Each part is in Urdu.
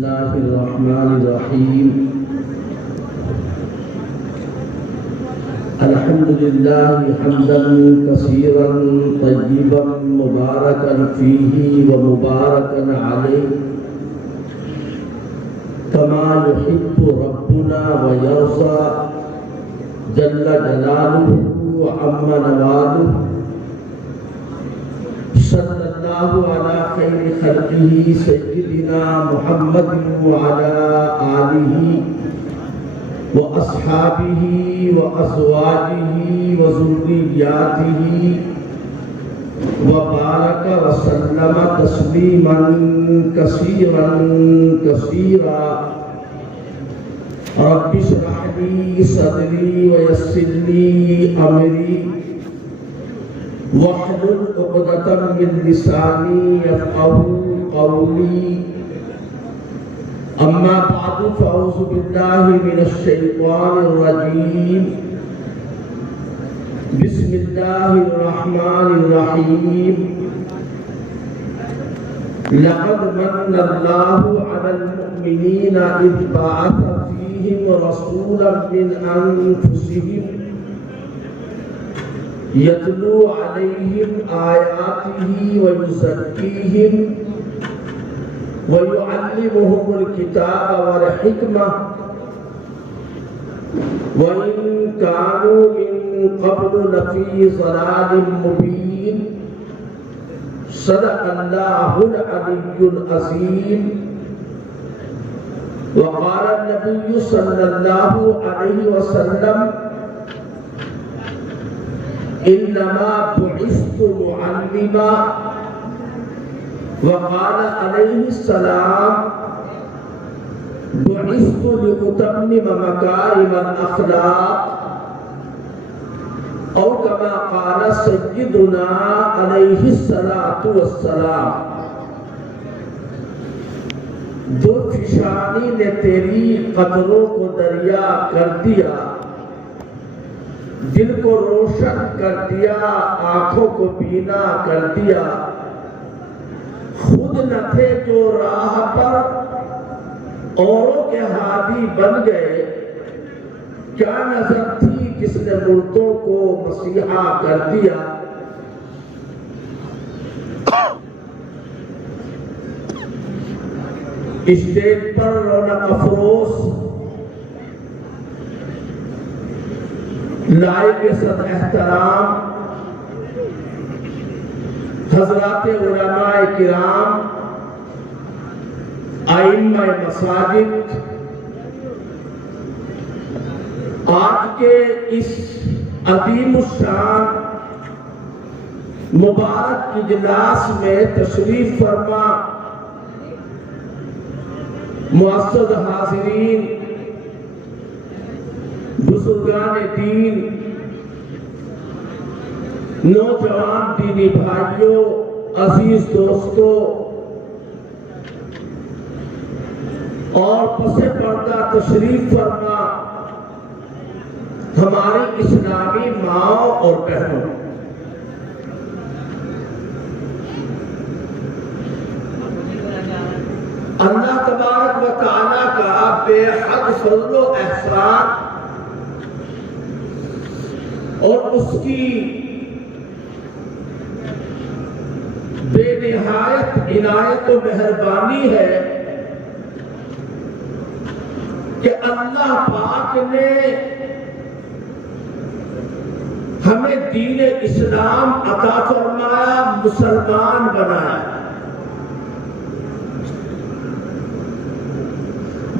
الله الرحمن الرحيم الحمد لله حمدا كثيرا طيبا مباركا فيه ومباركا عليه كما يحب ربنا ويرضى جل جلاله وعم نواله صلى الله على خير خلقه سيدنا محمد وعلى آله وأصحابه وأزواجه وذرياته وبارك وسلم تسليما كثيرا كثيرا رب اشرح لي صدري ويسر لي أمري واحلل عقدة من لساني يفقهوا قولي أما بعد فأعوذ بالله من الشيطان الرجيم بسم الله الرحمن الرحيم لقد من الله على المؤمنين إذ بعث فيهم رسولا من أنفسهم يتلو عليهم آياته ويزكيهم ويعلمهم الكتاب والحكمة وإن كانوا من قبل لفي ضلال مبين صدق الله العلي العظيم وقال النبي صلى الله عليه وسلم إنما بعثت معلما وقال عليه السلام بعثت لأتمم مكارم الأخلاق أو كما قال سيدنا عليه الصلاة والسلام درفشانی نے تیری قدروں کو دریا کر دیا دل کو روشن کر دیا آنکھوں کو بینا کر دیا خود نہ تھے جو راہ پر اوروں کے ہادی بن گئے کیا نظر تھی جس نے مردوں کو مسیحا کر دیا اسٹیج پر رونق افروز لائق صد احترام حضرات علماء کرام ائمہ مساجد آج کے اس عظیم الشان مبارک اجلاس میں تشریف فرما معزز حاضرین بزرگان دین نوجوان دینی بھائیوں عزیز دوستوں اور پس پردہ تشریف فرما ہماری اسلامی ماؤں اور بہنوں اللہ تبارک و تعالیٰ کا بے حد فضل و احسان اور اس کی بے نہایت عنایت و مہربانی ہے کہ اللہ پاک نے ہمیں دین اسلام عطا فرمایا مسلمان بنایا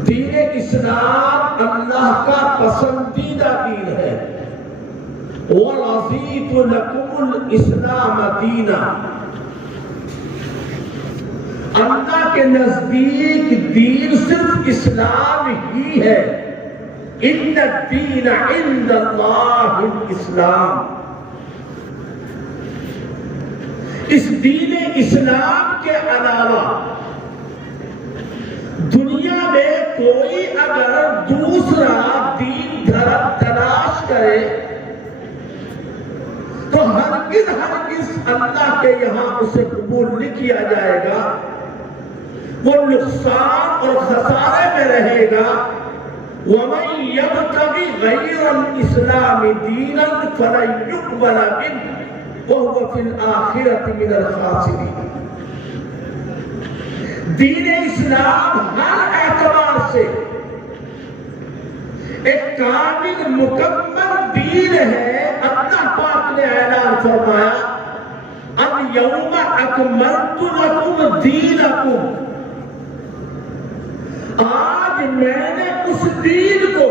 دین اسلام اللہ کا پسندیدہ دین ہے وَرَضِيتُ لَكُمُ الْإِسْلَامَ دِينًا اللہ کے نزدیک دین صرف اسلام ہی ہے إِنَّ الدِّينَ عِنْدَ اللَّهِ الْإِسْلَامِ اس دین اسلام کے علاوہ دنیا میں کوئی اگر دوسرا دین تلاش کرے تو ہرگز اللہ کے یہاں اسے قبول نہیں کیا جائے گا وہ نقصان اور خسارے میں رہے گا۔ وَمَن يَبْتَغِ غَيْرَ الْإِسْلَامِ دِينًا فَلَن يُقْبَلَ مِنْهُ وَهُوَ فِي الْآخِرَةِ مِنَ الْخَاسِرِينَ۔ دین اسلام ہر اعتبار سے ایک کامل مکمل دین ہے۔ اللہ پاک نے اعلان فرمایا الْيَوْمَ أَكْمَلْتُ لَكُمْ دِينَكُمْ، آج میں نے اس دین کو،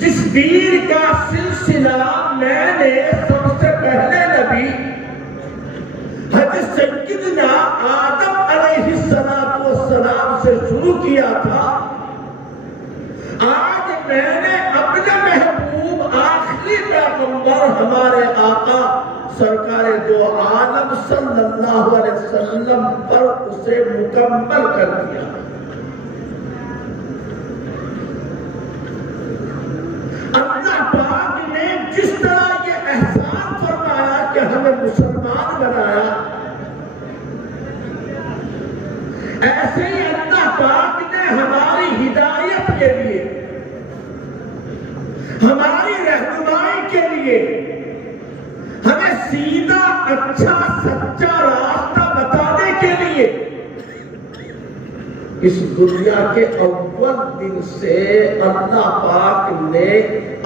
جس دین کا سلسلہ میں نے سب سے پہلے نبی حضرت سیدنا آدم علیہ السلام سے شروع کیا تھا، آج میں نے اپنے محبوب آخری پیغمبر ہمارے آقا سرکار دو عالم صلی اللہ علیہ وسلم پر اسے مکمل کر دیا۔ اللہ پاک نے جس طرح یہ احسان فرمایا کہ ہمیں مسلمان بنایا، ایسے ہی اللہ پاک نے ہماری ہدایت کے لیے، ہماری رہنمائی کے لیے، ہمیں سیدھا اچھا سچا راستہ بتانے کے لیے اس دنیا کے اول دن سے اللہ پاک نے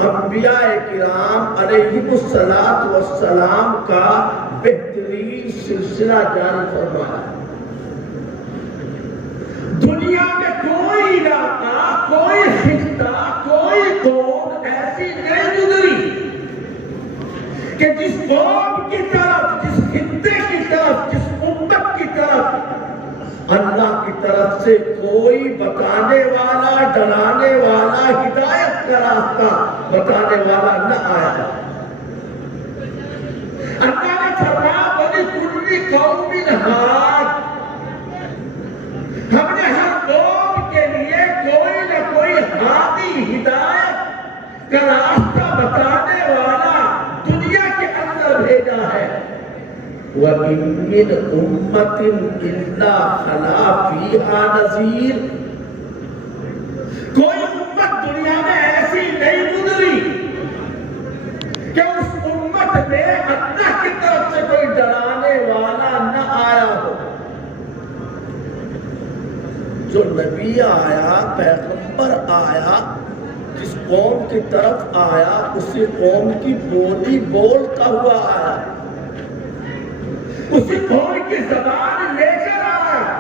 انبیاء کرام علیہ السلام کا بہترین سلسلہ جاری فرمایا۔ دنیا میں کوئی علاقہ، کوئی خطہ، کوئی قوم ایسی نہیں گزری کہ جس قوم کی طرف، جس خطے کی طرف، جس امت کی طرف اللہ کی طرف سے کوئی بتانے والا، ڈرانے والا، ہدایت کا راستہ بتانے والا نہ آیا۔ اللہ نے فرمایا وَلِكُلِّ قَوْمٍ هَادٍ، ہم نے ہر قوم کے لیے کوئی نہ کوئی ہادی، ہدایت کا راستہ بتانے والا دنیا کے اندر بھیجا ہے۔ وَإِن مِّنْ أُمَّةٍ إِلَّا خَلَا فِيهَا نَذِيرٌ، کوئی امت دنیا میں ایسی نہیں گزری کہ اس امت میں اللہ کی طرف سے کوئی ڈرانے والا نہ آیا ہو۔ جو نبی آیا، پیغمبر آیا، جس قوم کی طرف آیا، اسی قوم کی بولی بولتا ہوا آیا، اسی قوم کی زبان لے کر آیا۔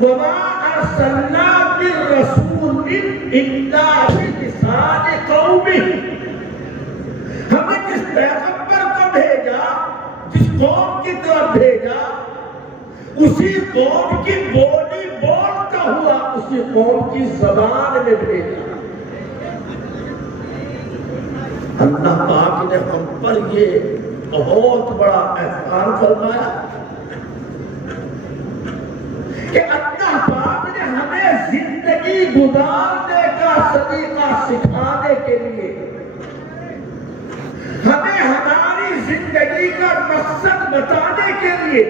وَمَا أَرْسَلْنَا مِن رَّسُولٍ إِلَّا بِلِسَانِ قَوْمِهِ، ہم نے جس پیغمبر کو بھیجا، جس قوم کی طرف بھیجا، اسی قوم کی بولی بولتا ہوا، اسی قوم کی زبان میں بھیجا۔ اللہ پاک نے ہم پر یہ بہت بڑا احسان فرمایا کہ اللہ پاک نے ہمیں زندگی گزارنے کا طریقہ سکھانے کے لیے، ہمیں ہماری زندگی کا مقصد بتانے کے لیے،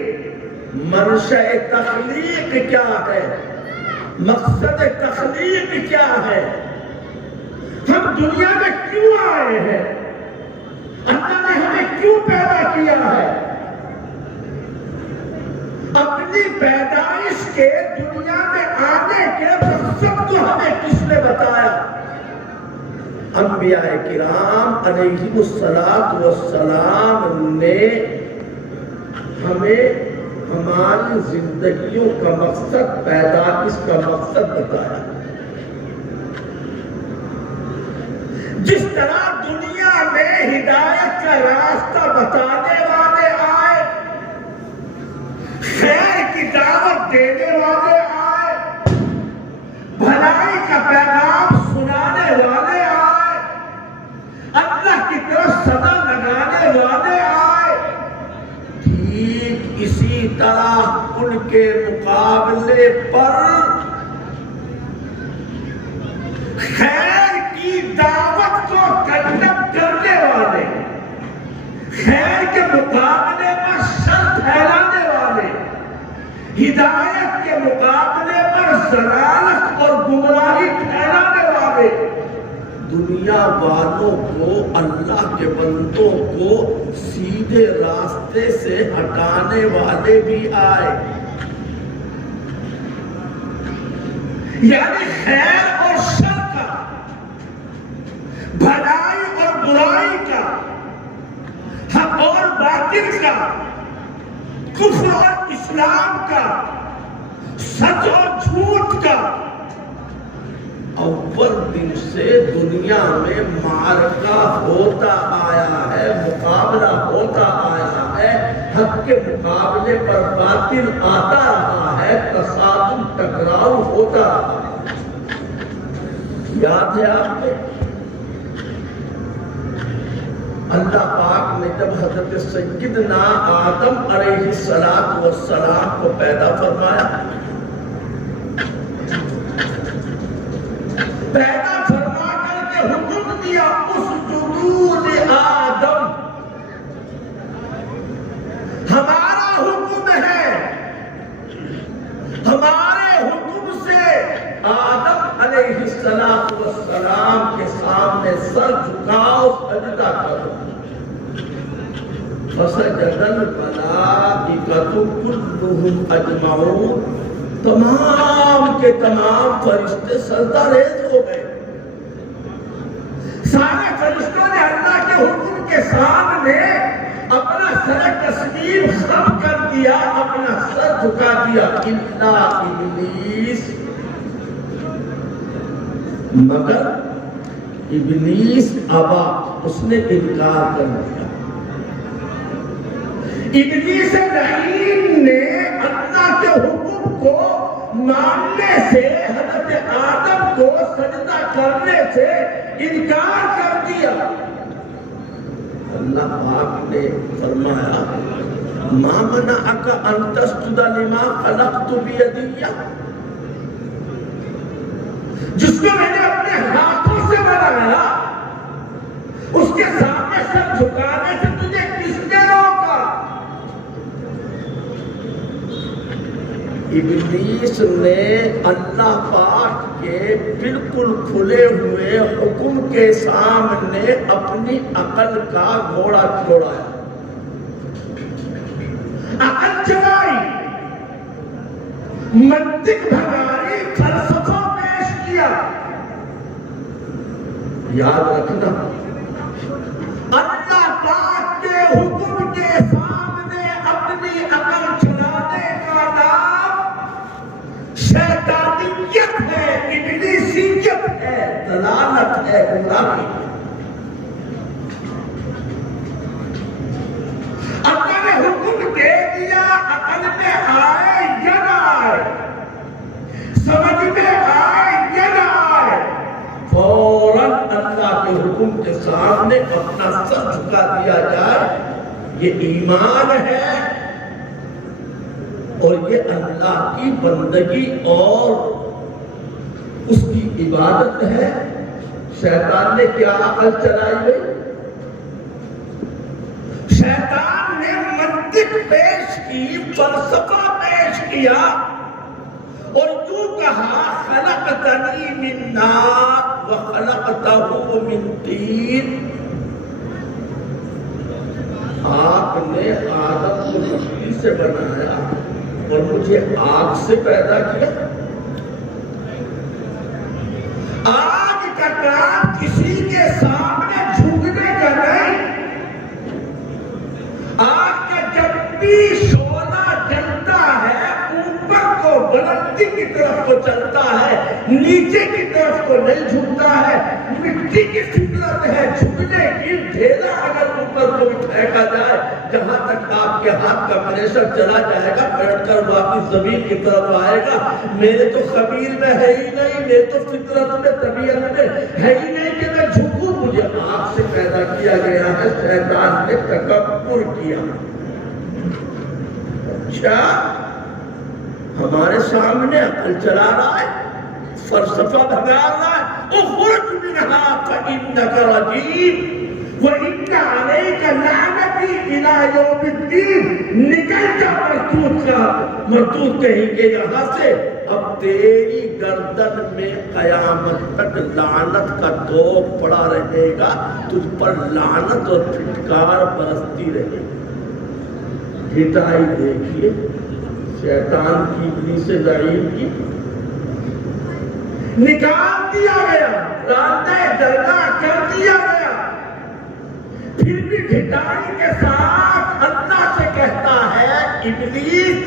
منشأ تخلیق کیا ہے، مقصد تخلیق کیا ہے، ہم دنیا میں کیوں آئے ہیں، اللہ نے ہمیں کیوں پیدا کیا ہے، اپنی پیدائش کے دنیا میں آنے کے مقصد کو ہمیں کس نے بتایا؟ انبیاء کرام علیہ السلام نے ہمیں ہماری زندگیوں کا مقصد، پیدائش کا مقصد بتایا۔ جس طرح دنیا میں ہدایت کا راستہ بتانے والے آئے، خیر کی دعوت دینے والے آئے، بھلائی کا پیغام سنانے والے آئے، اللہ کی طرف صدا لگانے والے آئے، ٹھیک اسی طرح ان کے مقابلے پر خیر کی دعوت کو کنڈم کرنے والے، خیر کے مقابلے پر شر پھیلانے والے، ہدایت کے مقابلے پر ضلالت اور گمراہی پھیلانے والے دنیا والوں کو، اللہ کے بندوں کو سیدھے راستے سے ہٹانے والے بھی آئے. یعنی خیر اور شر کا، بھلائی اور برائی کا، حق اور باطل کا، کفر اور اسلام کا، سچ اور جھوٹ کا، اول دن سے دنیا میں معرکہ ہوتا آیا ہے، مقابلہ ہوتا آیا ہے، حق کے مقابلے پر باطل آتا رہا ہے، تصادم ٹکراؤ ہوتا رہا ہے. یاد ہے آپ کو اللہ پاک نے جب حضرت سیدنا آدم علیہ السلام کو پیدا فرمایا، پیدا فرما کر کے حکم دیا اسجدوا لآدم. ہمارا حکم ہے، ہمارے حکم سے آدم علیہ السلام کے سامنے سر جھکاؤ، سجدہ کرو. فسجد الملائکۃ کلھم اجمعون، تمام کے تمام فرشتے سجدہ ریز ہو گئے. سارے فرشتوں نے اللہ کے حکم کے سامنے اپنا سر تسلیم خم کر دیا، اپنا سر جھکا دیا. الا ابلیس، مگر ابلیس ابا، اس نے انکار کر دیا. ابلیس لعین نے اللہ کے حکم کو ماننے سے، حضرت آدم کو سجدہ کرنے سے انکار کر دیا. اللہ پاک نے فرمایا ما منعک ان تسجد لما خلقت بیدی، جس کو میں نے اپنے ہاتھوں سے بنایا اس کے سامنے سر جھکانے سے تجھے کس نے روکا؟ ابلیس نے اللہ پاک کے بالکل کھلے ہوئے حکم کے سامنے اپنی عقل کا گھوڑا چھوڑایا، عقل چلائی، منطق بھگاری، فلسفہ پیش کیا. یاد رکھنا اللہ پاک کے حکم کے سامنے اپنی عقل چلانے کا نام شیطانیت ہے، ابلیسیت ہے، ضلالت ہے، گمراہی ہے. اللہ نے حکم دے دیا، عقل میں آئے یا نہ آئے، سمجھ میں آئے یا نہ آئے، فوراً اللہ کے حکم کے سامنے اپنا سر جھکا دیا جائے. یہ ایمان ہے اور یہ اللہ کی بندگی اور اس کی عبادت ہے. شیطان نے کیا عقل چلائی ہوئی؟ شیطان نے منطق پیش کی، فلسفہ پیش کیا اور یوں کہا خلقتنی من نار وخلقتہ من طین. آپ نے آدم کو مٹی سے بنایا اور مجھے آگ سے پیدا کیا. آگ کا کام کسی کے سامنے جھکنے کا نہیں. آگ کا جب بھی شعلہ جلتا ہے اوپر کو بلندی کی طرف کو چلتا ہے، نیچے کی طرف کو نہیں جھکتا ہے. مٹی کی فطرت ہے جھکنے کی. ڈھیلا اگر اوپر کو پھینکا جائے، جہاں تک آپ کے ہاتھ کا پریشر چلا جائے گا بیٹھ کر واپس زمین کی طرف آئے گا. میرے تو خبیر میں ہے ہی نہیں، میرے تو فطرت میں، طبیعت میں ہے ہی نہیں کہ میں جھکوں. مجھے آپ سے پیدا کیا گیا ہے. شیطان نے تکبر کیا. اچھا ہمارے سامنے عقل چلا رہا ہے، فلسفہ بھگا رہا ہے. اخرج منها فإنك رجيم، وَإِنَّ عَلَيْكَ لَعْنَتِي إِلَىٰ يَوْمِ الدِّينِ، نکل جا مردود کہیں گے یہاں سے، اب تیری گردن میں قیامت تک لعنت کا توپ پڑا رہے گا، تجھ پر لعنت اور پھٹکار برستی رہے گی۔ ہٹائی دیکھیے شیطان کی ابلیس لعین کی، نکال دیا گیا، راندہ درگاہ کر دیا گیا، پھر بھی ہٹائی کے ساتھ اللہ سے کہتا ہے ابلیس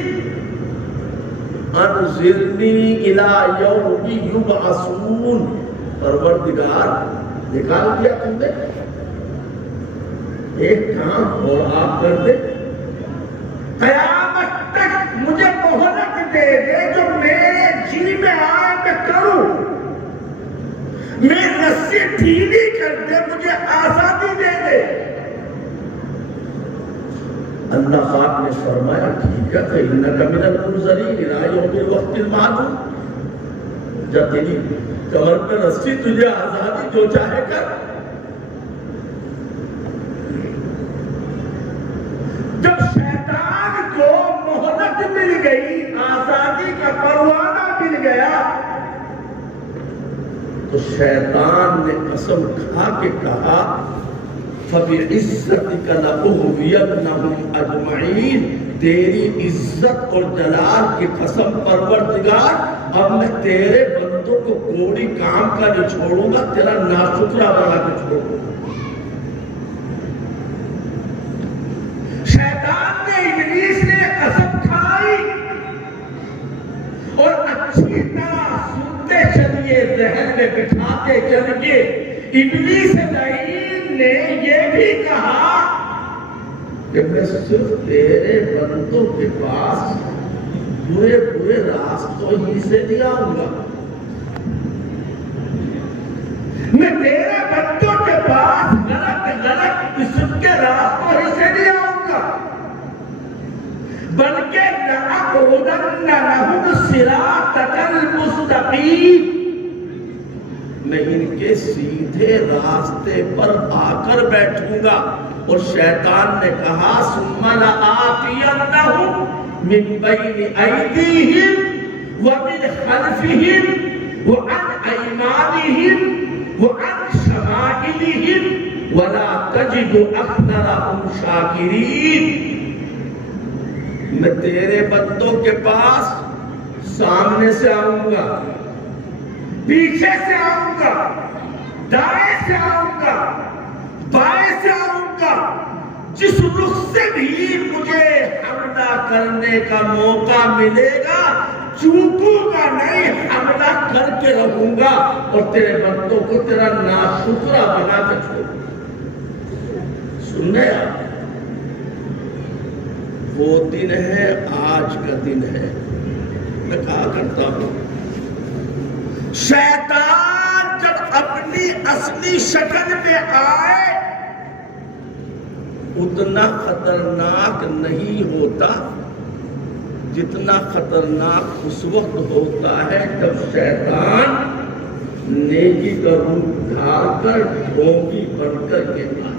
انظرنی الی یوم یبعثون، پروردگار نکال دیا تم نے، ایک کام اور آپ کر دے، قیامت تک مجھے مہلت دے دے، جو میرے جی میں آئے میں کروں، میں رسی ڈھیلی کر دے، مجھے آزادی دے دے۔ اللہ پاک نے فرمایا ٹھیک ہے فَإِنَّكَ مِنَ الْمُنظَرِينَ إِلَىٰ يَوْمِ الْوَقْتِ الْمَعْلُومِ، جب تیری کمر پہ رسی، تجھے آزادی، جو چاہے کر۔ جب شیطان کو مہلت مل گئی، آزادی کا پروانہ مل گیا، تو شیطان نے قسم کھا کے کہا فَبِعِزَّتِكَ لَأُغْوِيَنَّهُمْ أَجْمَعِينَ، تیری عزت اور جلال کی قسم پروردگار، اب میں تیرے بندوں کو کوئی کام کا نہیں چھوڑوں گا، تیرا ناشکرہ بنا کے چھوڑوں گا۔ شیطان نے، ابلیس نے قسم کھائی، اور اچھی طرح سنتے چلیے، ذہن میں بٹھاتے چلیے، ابلیس لعین نے یہ بھی کہا کہ میں صرف تیرے بندوں کے پاس برے برے راستوں ہی سے نہیں آؤں گا، میں تیرے بندوں کے پاس غلط قسم کے راستوں ہی سے نہیں آؤں گا، بلکہ لَأَقْعُدَنَّ لَهُمْ صِرَاطَكَ الْمُسْتَقِيمَ، میں ان کے سیدھے راستے پر آ کر بیٹھوں گا۔ اور شیطان نے کہا ثُمَّ لَآتِيَنَّهُمْ مِنْ بَيْنِ أَيْدِيهِمْ وَمِنْ خَلْفِهِمْ وَعَنْ أَيْمَانِهِمْ وَعَنْ شَمَائِلِهِمْ وَلَا تَجِدُ أَكْثَرَهُمْ شَاكِرِينَ، میں تیرے بندوں کے پاس سامنے سے آؤں گا، پیچھے سے آؤں گا، دائیں سے آؤں گا، بائیں سے آؤں گا، جس رخ سے بھی مجھے حملہ کرنے کا موقع ملے گا چوکوں گا نہیں، حملہ کر کے رہوں گا، اور تیرے بندوں کو تیرا ناشکرہ بنا کے چھوڑوں گا۔ سننے آپ، وہ دن ہے، آج کا دن ہے، میں کہا کرتا ہوں شیطان جب اپنی اصلی شکل میں آئے اتنا خطرناک نہیں ہوتا جتنا خطرناک اس وقت ہوتا ہے جب شیطان نیکی کا روپ ڈھال کر ڈھونگی بن کر کے آئے۔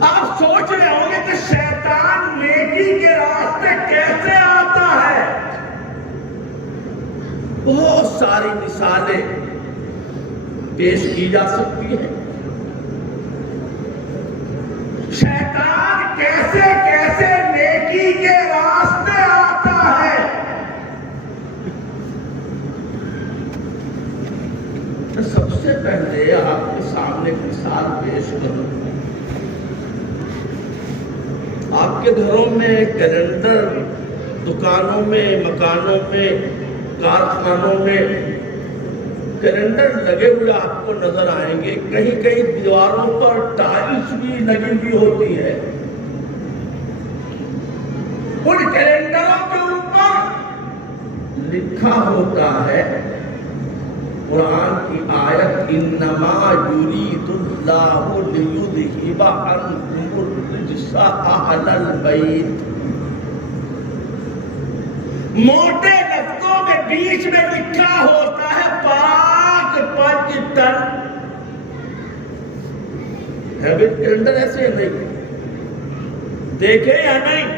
آپ سوچ رہے ہوں گے کہ شیطان نیکی کے راستے کیسے آتا ہے؟ بہت ساری مثالیں پیش کی جا سکتی ہیں، شیطان کیسے کیسے نیکی کے راستے آتا ہے۔ میں سب سے پہلے آپ کے سامنے ایک مثال پیش کروں۔ آپ کے گھروں میں کیلنڈر، دکانوں میں، مکانوں میں، کارخانوں میں کیلنڈر لگے ہوئے آپ کو نظر آئیں گے، کہیں کہیں دیواروں پر ٹائلز بھی لگی ہوئی ہوتی ہے۔ ان کیلنڈروں کے اوپر لکھا ہوتا ہے قرآن کی آیت انما یرید اللہ لیذہب عنکم الرجس اہل البیت، موٹے لفظوں میں بیچ میں لکھا ہوتا ہے پاک 5 ٹن ہے بھی کیلنڈر ایسے نہیں دیکھے یا نہیں.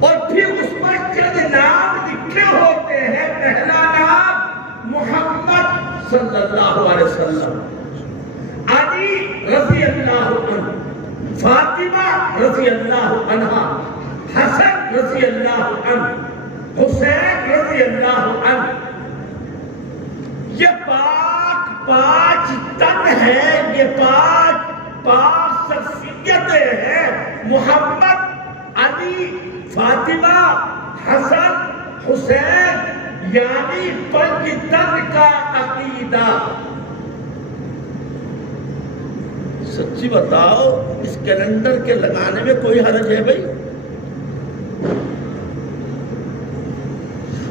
اور پھر اس پر چند نام لکھے ہوتے ہیں. پہلا نام محمد صلی اللہ علیہ وسلم، علی رضی اللہ عنہ، فاطمہ رضی اللہ عنہ، حسن رضی اللہ عنہ، حسین رضی اللہ عنہ. یہ پانچ تن ہیں، یہ پانچ شخصیتیں ہیں. محمد، علی، فاطمہ، حسن، حسین، یعنی 5 تن کا عقیدہ. سچی بتاؤ اس کیلنڈر کے لگانے میں کوئی حرج ہے بھائی؟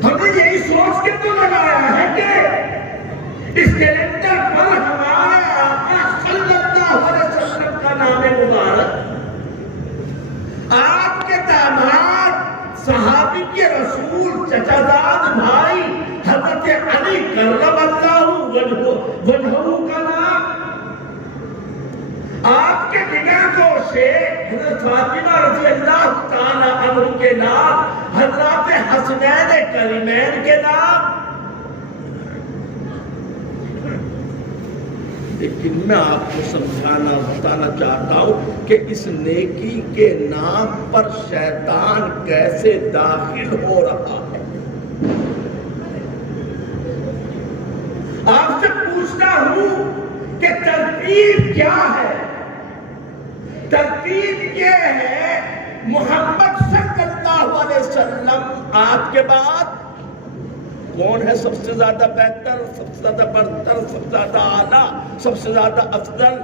ہم نے یہی سوچ کے تو لگایا ہے کہ اس کیلنڈر پر ہمارے آقا صلی اللہ علیہ وسلم کا نام مبارک، آپ کے داماد صحابی کے رسول چچا داد بھائی حضرت علی کرم اللہ وجہہ کا نام، آپ کے نگاہ کو شیخ حضرت فاطمہ رضی اللہ تعالی عنہ کے نام، حضرات حسنین کریمین کے نام. لیکن میں آپ کو سمجھانا بتانا چاہتا ہوں کہ اس نیکی کے نام پر شیطان کیسے داخل ہو رہا ہے. آپ سے پوچھتا ہوں کہ ترتیب کیا ہے؟ ترتیب یہ ہے محمد صلی اللہ علیہ وسلم آپ کے بعد کون ہے سب سے زیادہ بہتر، سب سے زیادہ برتر، سب سے زیادہ اعلیٰ، سب سے زیادہ افضل؟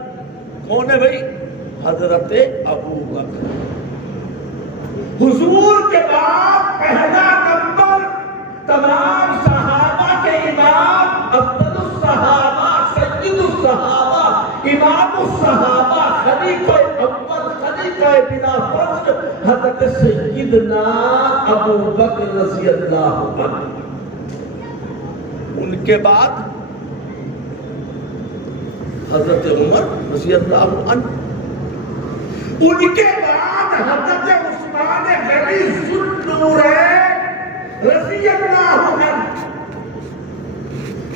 کون ہے بھائی؟ حضرت ابوبکر. حضور کے بعد پہلا نمبر تمام صحابہ کے امام، افضل الصحابہ، سید الصحابہ، امام الصحابہ، خلیفہ اول، خلیفہ بلا فضل حضرت سیدنا ابوبکر رضی اللہ عنہ. ان کے بعد حضرت عمر رضی اللہ عنہ. ان کے بعد حضرت عثمان غنی ذو النورین رضی اللہ عنہ.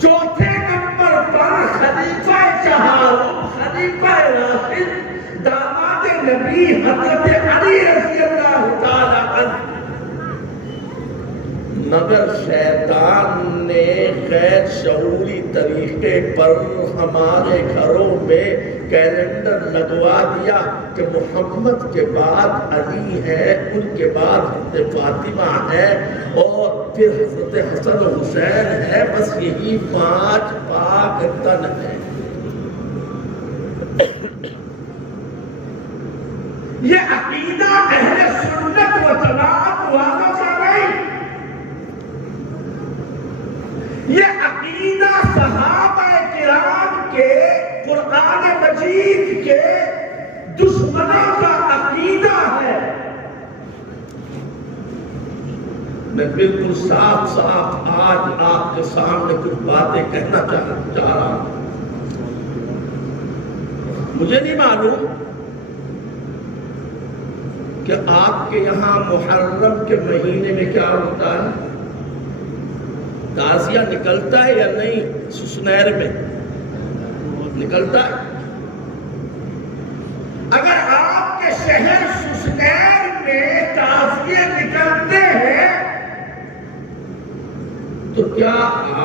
چوتھے نمبر پر خلیفہ چہارم، خلیفہ راشد، داماد نبی حضرت علی رضی اللہ تعالی عنہ. مگر شیطان نے غیر شعوری طریقے پر ہمارے گھروں میں کیلنڈر لگوا دیا کہ محمد کے بعد علی ہے، ان کے بعد حضرت فاطمہ ہے، اور پھر حضرت حسن و حسین ہے. بس یہی 5 پاک تن ہیں. یہ عقیدہ اہل سنت و جماعت والوں کا نہیں، یہ عقیدہ صحابہ کرام کے، قرآن مجید کے دشمنوں کا عقیدہ ہے. میں بالکل صاف صاف آج آپ کے سامنے کچھ باتیں کہنا چاہ رہا ہوں. مجھے نہیں معلوم کہ آپ کے یہاں محرم کے مہینے میں کیا ہوتا ہے. تعزیہ نکلتا ہے یا نہیں؟ سسنیر میں نکلتا ہے. اگر آپ کے شہر سسنیر میں تعزیے نکلتے ہیں تو کیا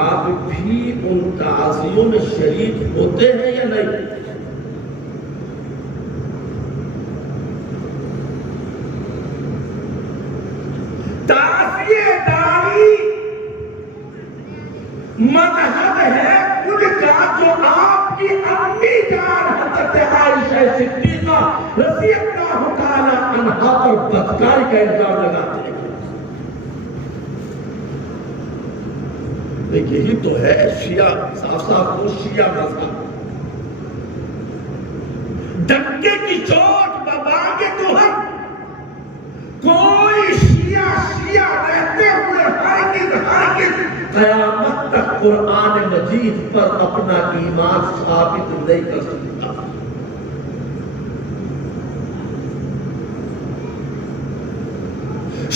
آپ بھی ان تعزیوں میں شریک ہوتے ہیں یا نہیں؟ تعزیے داری مذہب ہے ان کا جو آپ کی امی جان حضرت عائشہ صدیقہ رضی اللہ تعالی عنہا پر بدکاری کا الزام لگاتے ہیں. یہی تو ہے شیعہ، صاف صاف کو شیعہ مذہب. ڈنکے کی چوٹ بباغ تہم، کوئی شیعہ رہتے ہوئے ہرگز قیامت تک قرآن مجید پر اپنا ایمان ثابت نہیں کر سکتا۔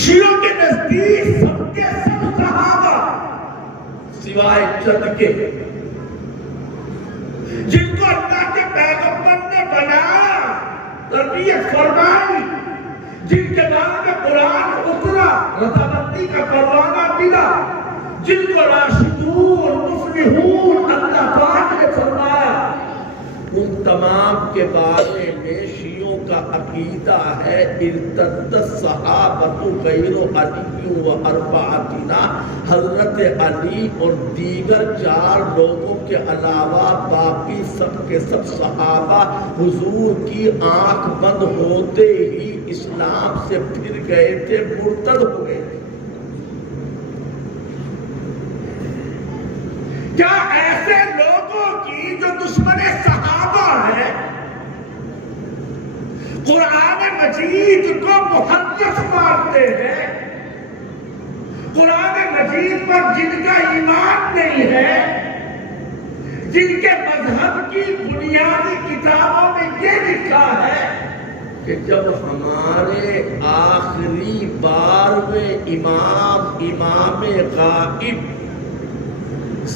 شیعوں کے نزدیک سب کے سب صحابہ سوائے چند کے جن کو اللہ کے پیغمبر نے بنایا، تربیت فرمائی، جن کے بارے میں قرآن اترا، رضامندی کا پروانہ ملا، جن کو راشدون مفلحون اللہ پاک نے فرمایا، ان تمام کے بارے میں شیعوں کا عقیدہ ہے ارتد الصحابۃ غیر علی و اربعتنا، حضرت علی اور دیگر 4 لوگوں کے علاوہ باقی سب کے سب صحابہ حضور کی آنکھ بند ہوتے ہی اسلام سے پھر گئے تھے، مرتد ہو گئے تھے۔ کیا ایسے لوگوں کی جو دشمن صحابہ ہیں قرآن مجید کو محرف مانتے ہیں، قرآن مجید پر جن کا ایمان نہیں ہے، جن کے مذہب کی بنیادی کتابوں میں یہ لکھا ہے کہ جب ہمارے آخری 12ویں امام غائب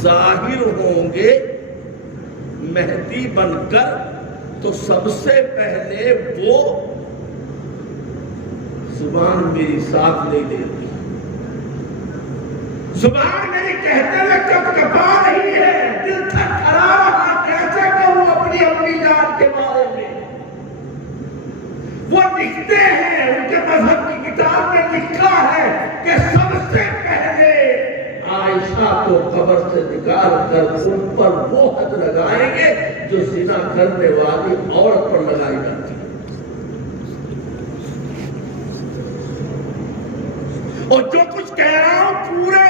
ظاہر ہوں گے مہدی بن کر، تو سب سے پہلے وہ زبان میری ساتھ نہیں دیتی، زبان میری کہتے ہوئے کب کپا رہی ہے، دل تک کھڑا رہا، کیسے کہوں اپنی امی جان کے بارے میں۔ وہ لکھتے ہیں، ان کے مذہب کی کتاب میں لکھا ہے کہ سب سے پہلے عائشہ کو قبر سے نکال کر ان پر وہ حد لگائیں گے جو زنا کرنے والی عورت پر لگائی جاتی ہے، اور جو کچھ کہہ رہا ہوں پورے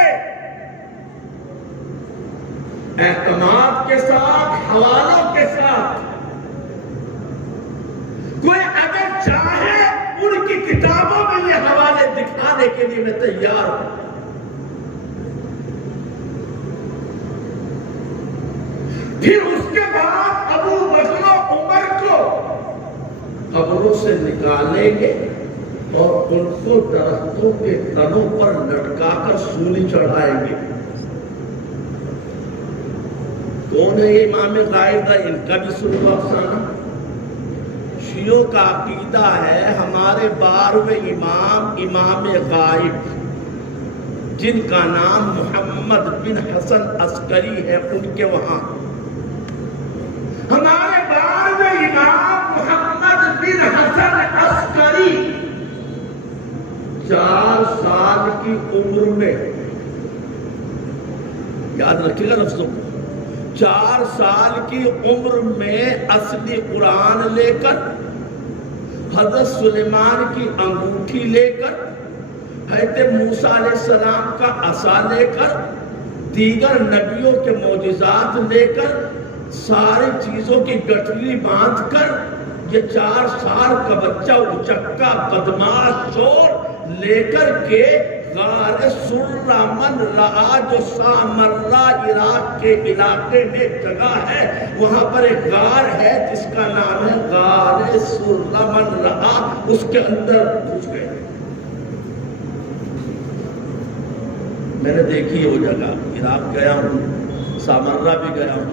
اعتماد کے ساتھ، حوالوں کے ساتھ، کوئی اگر چاہے ان کی کتابوں میں یہ حوالے دکھانے کے لیے میں تیار ہوں۔ پھر اس کے بعد ابو بکر و عمر کو قبروں سے نکالیں گے اور ان کو درختوں کے تنوں پر لٹکا کر سولی چڑھائیں گے۔ کون ہے یہ امام غائب؟ ان کا بھی سنو افسانہ۔ شیعوں کا عقیدہ ہے ہمارے 12ویں امام غائب جن کا نام محمد بن حسن عسکری ہے، ان کے وہاں ہمارے 12ویں امام محمد بن حسن عسکری 4 سال کی عمر میں، یاد رکھیے گا لفظوں کو، 4 سال کی عمر میں اصلی قرآن لے کر، حضرت سلیمان کی انگوٹھی لے کر، حضرت موسیٰ علیہ السلام کا عصا لے کر، دیگر نبیوں کے معجزات لے کر، ساری چیزوں کی گٹھلی باندھ کر، یہ 4 سال کا بچہ اچکا بدماش چور لے کر کے غار سرمن رہا، جو سامرہ عراق کے علاقے میں ایک جگہ ہے، وہاں پر ایک غار ہے جس کا نام ہے غار سرمن رہا، اس کے اندر گھس گئے۔ میں نے دیکھی وہ جگہ، عراق گیا ہوں، سامرہ بھی گیا ہوں،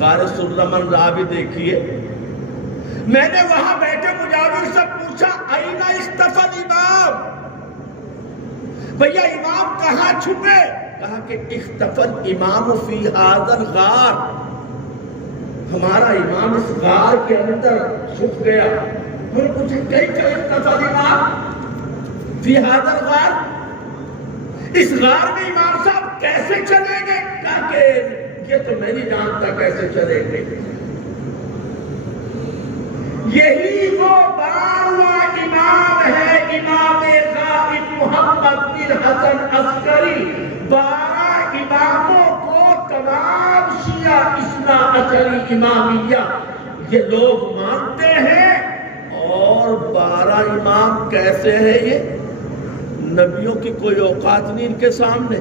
غار سرمن رہا بھی دیکھیے۔ میں نے وہاں بیٹھے مجاور سے پوچھا اینا اختفى الامام، بھیا امام کہاں چھپے؟ کہا کہ اختفى الامام فی هذا الغار، ہمارا امام اس غار کے اندر چھپ گیا۔ میں نے پوچھا کیسے اختفى الامام فی هذا الغار، اس غار میں امام صاحب کیسے چلیں گے؟ کہا کہ یہ تو میں نہیں جانتا کیسے چلیں گے۔ یہی وہ 12واں امام ہے، امام غائب محمد بن حسن عسکری۔ 12 اماموں کو تمام شیعہ اثنا عشری امامیہ یہ لوگ مانتے ہیں، اور 12 امام کیسے ہیں؟ یہ نبیوں کی کوئی اوقات نہیں ان کے سامنے،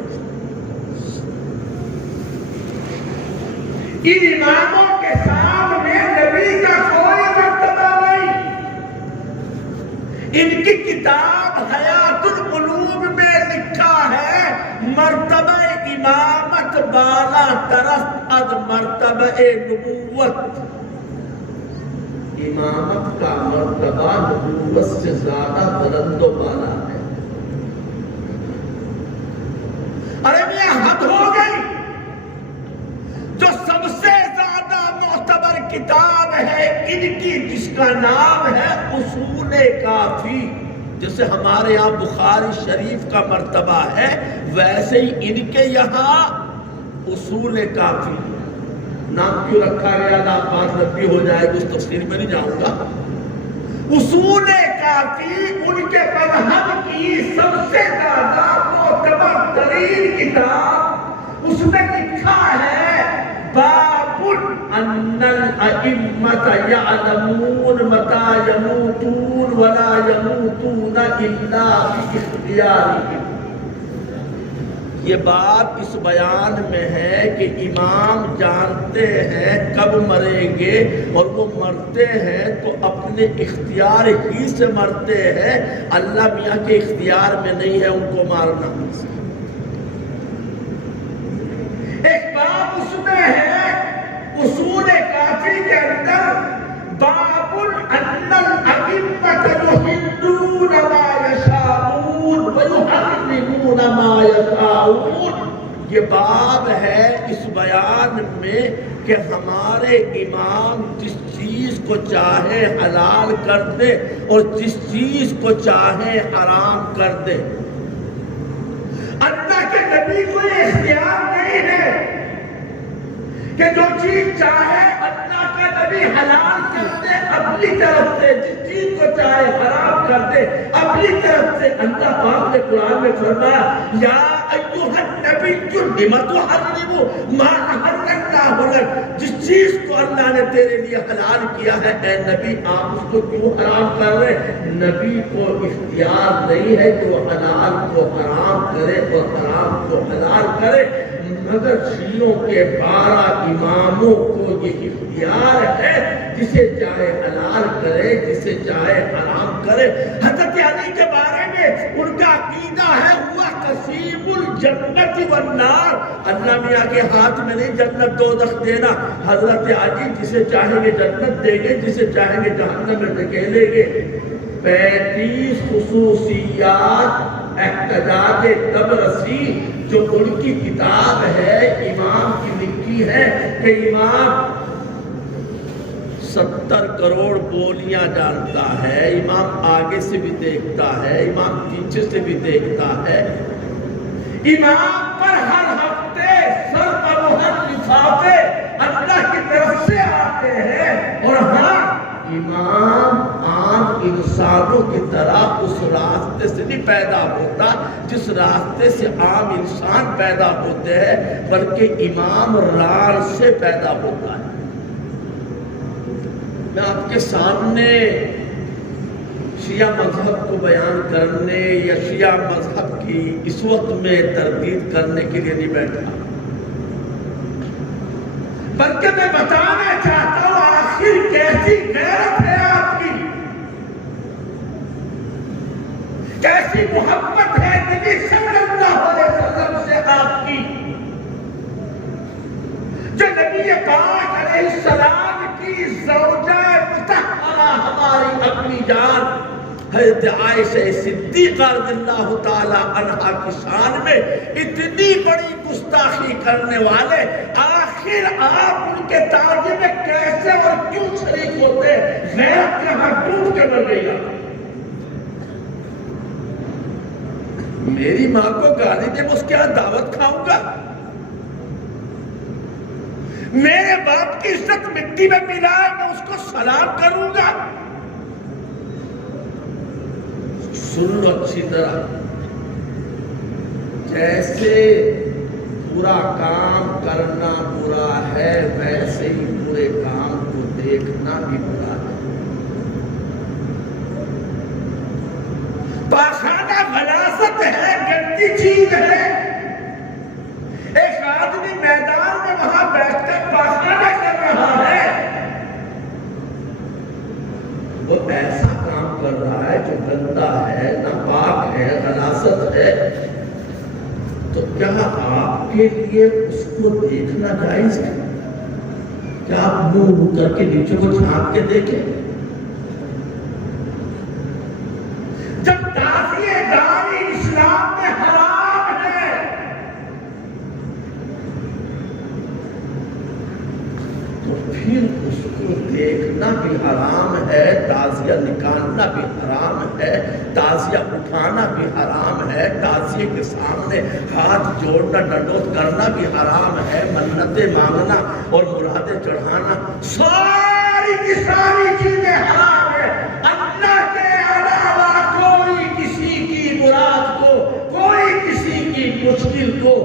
ان اماموں کے سامنے نبی کا کوئی مرتبہ نہیں۔ ان کی کتاب حیات القلوب میں لکھا ہے مرتبہ امامت بالا ترست از مرتبہ نبوت، امامت کا مرتبہ نبوت سے زیادہ بلند و بالا ہے۔ ارے میاں حد ہو گئی، جو سب سے زیادہ معتبر کتاب ہے ان کی، جس کا نام ہے اصول کافی، جیسے ہمارے یہاں بخاری شریف کا مرتبہ ہے ویسے ہی ان کے یہاں اصول کافی نام کیوں رکھا گیا، نا بات لمبی ہو جائے گی، اس تفسیر میں نہیں جاؤں گا۔ اصول کافی ان کے مذہب کی سب سے زیادہ معتبر ترین کتاب، اس میں لکھا ہے باب ان الائمۃ یعلمون متی یموتون ولا یموتون الا باختیارہم۔ یہ بات اس بیان میں ہے کہ امام جانتے ہیں کب مریں گے، اور وہ مرتے ہیں تو اپنے اختیار ہی سے مرتے ہیں، اللہ میاں کے اختیار میں نہیں ہے ان کو مارنا۔ ایک بات اس میں ہے اصول کافی کے اندر باب ان الائمۃ یحلون ما یشاءون ویحرمون ما یشاءون۔ یہ باب ہے اس بیان میں کہ ہمارے امام جس چیز کو چاہے حلال کر دے اور جس چیز کو چاہے حرام کر دے۔ اللہ کے نبی کو یہ اختیار نہیں ہے کہ جو چیز چاہے اللہ کا نبی حلال کر دے اپنی طرف سے، جس چیز کو چاہے حرام کر دے اپنی طرف سے۔ اللہ پاک نے قرآن میں فرمایا یا ایھا النبی لم تحرم ما احل اللہ لک، جس چیز کو اللہ نے تیرے لیے حلال کیا ہے اے نبی آپ اس کو کیوں حرام کر رہے؟ نبی کو اختیار نہیں ہے کہ وہ حلال کو حرام کرے اور حرام کو حلال کرے، مگر شیعوں کے 12 اماموں کو یہ اختیار ہے، جسے چاہے حلال کرے جسے چاہے حرام کرے۔ حضرت علی کے بارے میں ان کا عقیدہ ہے ہوا قسیم الجنت والنار، اللہ میاں کے ہاتھ میں نہیں جنت دوزخ دینا۔ حضرت علی جسے چاہیں گے جنت دیں گے، جسے چاہیں گے جہنم میں دھکیلیں گے۔ 35 خصوصیات احتجاج طبرسی جو ان کی کتاب ہے امام کی لکھی ہے کہ امام 70 کروڑ بولیاں جانتا ہے، امام آگے سے بھی دیکھتا ہے، امام پیچھے سے بھی دیکھتا ہے۔ امام پر ہر ہفتے سر پر ہر لفافے اللہ کی طرف سے آتے ہیں، اور ہاں امام عام انسانوں کی طرح اس راستے سے نہیں پیدا ہوتا جس راستے سے عام انسان پیدا ہوتے ہیں، بلکہ امام ران سے پیدا ہوتا ہے۔ میں آپ کے سامنے شیعہ مذہب کو بیان کرنے یا شیعہ مذہب کی اس وقت میں تردید کرنے کے لیے نہیں بیٹھا، بلکہ میں بتانا چاہتا ہوں آخر کیسی غیرت ہے آپ کی، کیسی محبت ہے نبی صلی اللہ علیہ وسلم سے آپ کی، جو نبی پاک علیہ السلام کی زوجہ مطہرہ ہماری اپنی جان حضرت عائشہ صدیقہ رضی اللہ تعالی عنہا کی شان میں اتنی بڑی گستاخی کرنے والے، آخر آپ ان کے تعظیم میں کیسے اور کیوں شریک ہوتے؟ غیرت کہاں ڈوب کے مر گئی؟ میری ماں کو گالی دے میں اس کے ہاں دعوت کھاؤں گا؟ میرے باپ کی عزت مٹی میں ملائے میں اس کو سلام کروں گا؟ سن لو اچھی طرح، جیسے برا کام کرنا برا ہے ویسے ہی برے کام کو دیکھنا بھی برا ہے۔ پاخانہ غلاظت ہے، گندی چیز ہے۔ ایک آدمی میدان میں وہاں بیٹھ کر پاخانہ تو گندا ہے، ناپاک ہے، غلاظت ہے، تو کیا آپ کے لیے اس کو دیکھنا جائز ہے؟ کیا آپ منہ کر کے نیچے کو جھانک کے دیکھیں؟ جب تعزیہ داری اسلام میں حرام ہے تو پھر اس کو دیکھنا بھی حرام ہے، تعزیہ نکالنا بھی حرام ہے، تعزیہ اٹھانا بھی حرام ہے، تعزیے کے سامنے ہاتھ جوڑنا ڈنڈوت کرنا بھی حرام ہے، منتیں مانگنا اور مرادیں چڑھانا، ساری کی ساری چیزیں حرام ہے۔ اللہ کے علاوہ کوئی کسی کی مراد کو، کوئی کسی کی مشکل کو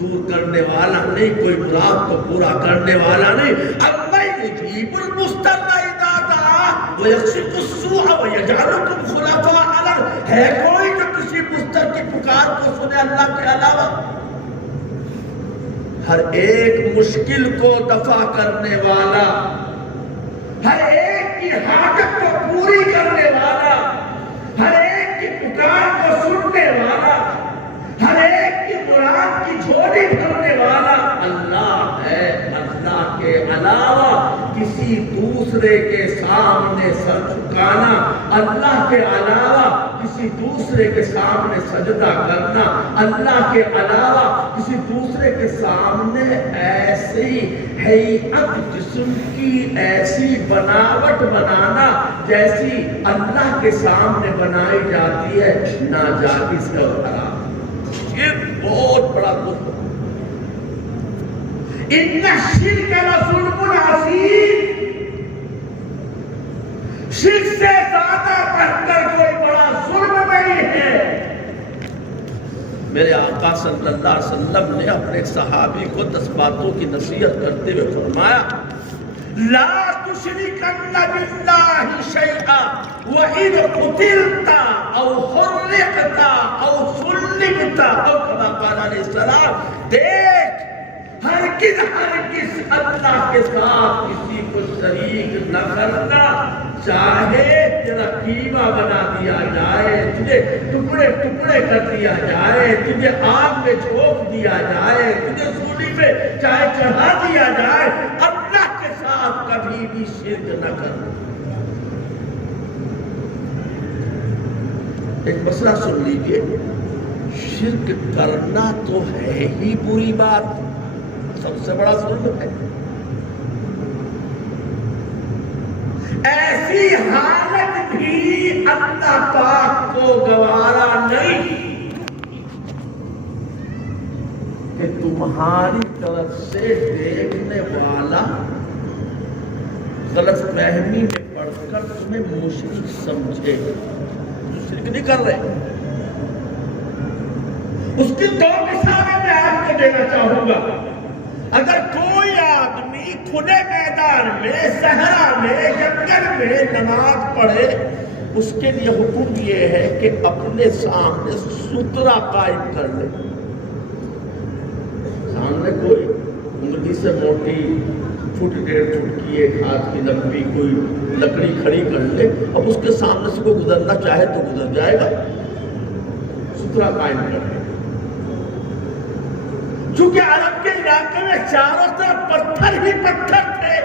دور کرنے والا نہیں، کوئی مراد کو پورا کرنے والا نہیں۔ اَمَّن يُجِيبُ الْمُضْطَرَّ إِذَا دَعَاهُ وَيَكْشِفُ السُّوءَ وَيَجْعَلُكُمْ خُلَفَاءَ الْأَرْضِ، ہے کوئی جو کسی مضطر کی پکار کو سنے اللہ کے علاوہ؟ ہر ایک مشکل کو دفع کرنے والا، ہر ایک کی حاجت کو پوری کرنے والا، ہر ایک کی پکار کو سننے والا، ہر ایک کی مراد کی جھولی بھرنے والا اللہ ہے۔ اللہ کے علاوہ کسی دوسرے کے سامنے سر جھکانا، اللہ کے علاوہ کسی دوسرے کے سامنے سجدہ کرنا، اللہ کے علاوہ کسی دوسرے کے سامنے ایسی ہیئت جسم کی ایسی بناوٹ بنانا جیسی اللہ کے سامنے بنائی جاتی ہے، ناجائز ہے اور حرام۔ یہ بہت بڑا کفر۔ ان الشرک لظلم عظیم، شرک سے زیادہ بڑھ کوئی بڑا ظلم نہیں ہے۔ میرے آقا صلی اللہ علیہ وسلم نے اپنے صحابی کو 10 باتوں کی نصیحت کرتے ہوئے فرمایا، لا تشرکن باللہ شیئا وَإِذْ قُتِلْتَ أَوْ حُرِّقْتَ أَوْ صُلِّبْتَ أو کما قال علیہ السلام، دیکھ ہرگز اللہ کے ساتھ کسی کو شریک نہ کرنا، چاہے تیرا قیمہ بنا دیا جائے، تجھے ٹکڑے ٹکڑے کر دیا جائے، تجھے آگ میں جھونک دیا جائے، تجھے سولی پہ چاہے چڑھا دیا جائے، اللہ کے ساتھ کبھی بھی شرک نہ کرنا۔ ایک مسئلہ سن لیجئے، شرک کرنا تو ہے ہی بری بات، سب سے بڑا ظلم ہے۔ ایسی حالت بھی اللہ پاک کو گوارا نہیں کہ تمہاری طرف سے دیکھنے والا غلط فہمی میں پڑھ کر تمہیں مشرک سمجھے۔ شرک نہیں کر رہے، اس کی 2 مثالیں میں آپ کو دینا چاہوں گا۔ اگر کوئی آدمی کھلے میدان میں، صحرا میں، جنگل میں نماز پڑھے، اس کے لیے حکم یہ ہے کہ اپنے سامنے سترا قائم کر لے۔ سامنے کوئی انگلی سے موٹی 1.5 فٹ کی ایک ہاتھ کی لمبی کوئی لکڑی کھڑی کر لے، اب اس کے سامنے سے کوئی گزرنا چاہے تو گزر جائے گا، سترا قائم کر لے۔ چونکہ عرب کے علاقے میں چاروں طرف پتھر ہی پتھر تھے،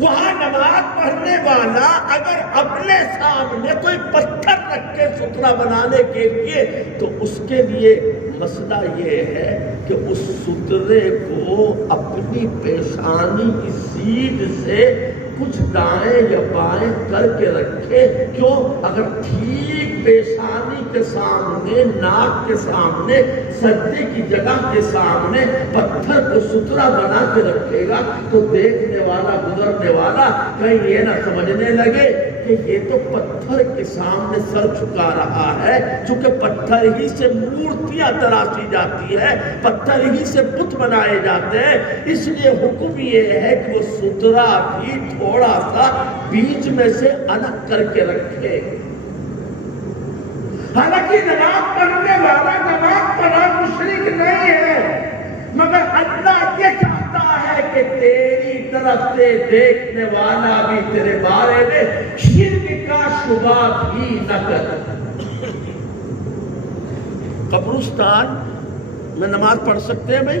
وہاں نماز پڑھنے والا اگر اپنے سامنے کوئی پتھر رکھ کے سترا بنانے کے لیے، تو اس کے لیے مسئلہ یہ ہے کہ اس سترے کو اپنی پیشانی کی سیدھ سے کچھ دائیں یا بائیں کر کے رکھے۔ کیوں؟ اگر ٹھیک پیشانی کے سامنے، ناک کے سامنے، سجدے کی جگہ کے سامنے پتھر کو سترا بنا کے رکھے گا تو دیکھنے والا، گزرنے والا کہیں یہ نہ سمجھنے لگے کہ یہ تو پتھر کے سامنے سر جھکا رہا ہے۔ چونکہ پتھر ہی سے مورتیاں تراشی جاتی ہے، پتھر ہی سے بت بنائے جاتے ہیں، اس لیے حکم یہ ہے کہ وہ سترا بھی تھوڑا سا بیچ میں سے الگ کر کے رکھے۔ حالانکہ نماز پڑھنے والا نماز پڑھا مشرک نہیں ہے، مگر اللہ یہ چاہتا ہے کہ تیری طرف رکھتے دیکھنے والا بھی تیرے بارے میں شرک کا شبہ بھی نہ کر۔ قبرستان میں نماز پڑھ سکتے ہیں بھائی؟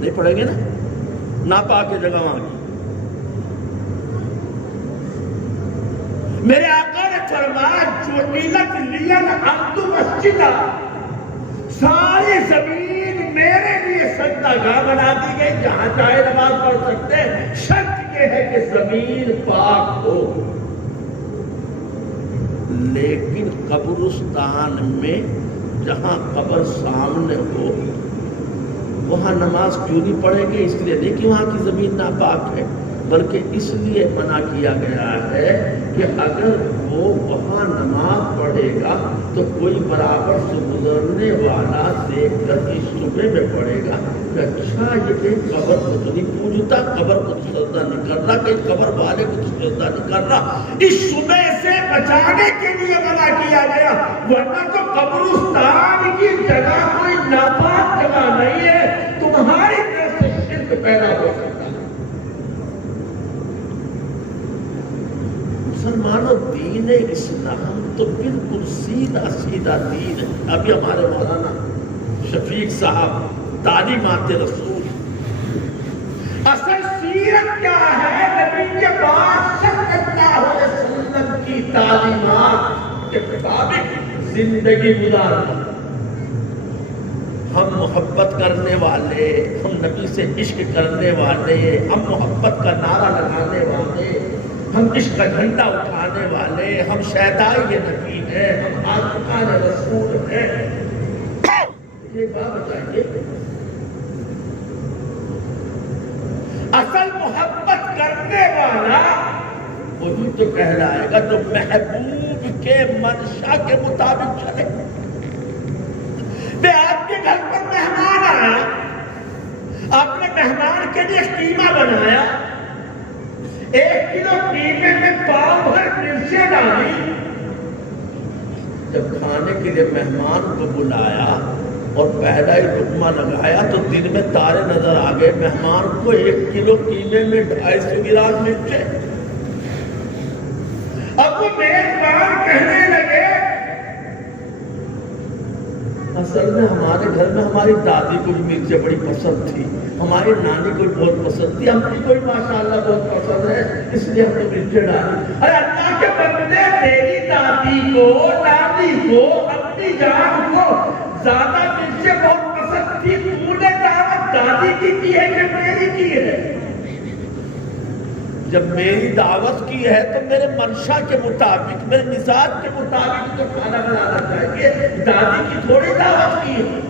نہیں پڑھیں گے نا، ناپاک جگہ وہاں کی۔ میرے آقا نے فرمایا جعلت لی الارض مسجدا، ساری زمین میرے لیے سجدہ گاہ بنا دی گئی، جہاں چاہے نماز پڑھ سکتے ہیں، شرط یہ ہے کہ زمین پاک ہو۔ لیکن قبرستان میں جہاں قبر سامنے ہو وہاں نماز کیوں نہیں پڑھیں گے؟ اس لیے نہیں کہ وہاں کی زمین ناپاک ہے، بلکہ اس لیے منع کیا گیا ہے کہ اگر وہ وہاں نماز پڑھے گا تو کوئی برابر سے گزرنے والا دیکھ کر اس شبے میں پڑھے گا کہ اچھا یہ قبر کو تو نہیں پوجتا، قبر کو تو سجدہ نہیں کر رہا، کہ قبر والے کو تو سجدہ نہیں کر رہا۔ اس شبے سے بچانے کے لیے منع کیا گیا، ورنہ تو قبرستان کی جگہ کوئی ناپاک جگہ نہیں ہے، تمہاری طرف سے شرک پیدا ہو سکتا ہے۔ مسلمانوں، دین اسلام تو بالکل سیدھا سیدھا دین ہے۔ ابھی ہمارے مولانا شفیق صاحب تعلیمات رسول، اصل سیرت کیا ہے؟ نبی کے بعد صلی اللہ علیہ وسلم کی تعلیمات کے مطابق زندگی گزارنا۔ ہم محبت کرنے والے، ہم نبی سے عشق کرنے والے، ہم محبت کا نعرہ لگانے والے، ہم عشق کا جھنڈا اٹھانے والے، ہم شہدائے نبی ہیں، ہم عاشقان رسول ہیں۔ یہ بات بتائیے، اصل محبت کرنے والا وہی تو کہلائے گا جو محبوب کے منشا کے مطابق چلے۔ میں آپ کے گھر پر مہمان آیا، آپ نے مہمان کے لیے قیمہ بنایا، 1 کلو قیمے میں پاؤ بھر مرچیں ڈالی۔ جب کھانے کے لیے مہمان کو بلایا اور پہلا ہی لقمہ لگایا تو دن میں تارے نظر آ گئے، مہمان کو 1 کلو قیمے میں 250 گرام مرچیں۔ اب وہ میزبان کہنے لگے اصل میں ہمارے گھر میں ہماری دادی کو بھی مرچیں بڑی پسند تھی، ہماری نانی کو بھی بہت پسند تھی، ہم کو بھی ماشاءاللہ بہت پسند ہے، اس لیے ہم نے مرچیں ڈالی۔ ارے اللہ کے بندے، تیری دادی کو، نانی کو، اپنی جان کو زیادہ مرچیں بہت پسند تھی، تو نے دعوت دادی کی ہے کہ میری کی ہے؟ جب میری دعوت کی ہے تو میرے منشا کے مطابق، میرے مزاج کے مطابق تو کھانا بنانا چاہیے، دادی کی تھوڑی دعوت کی ہے۔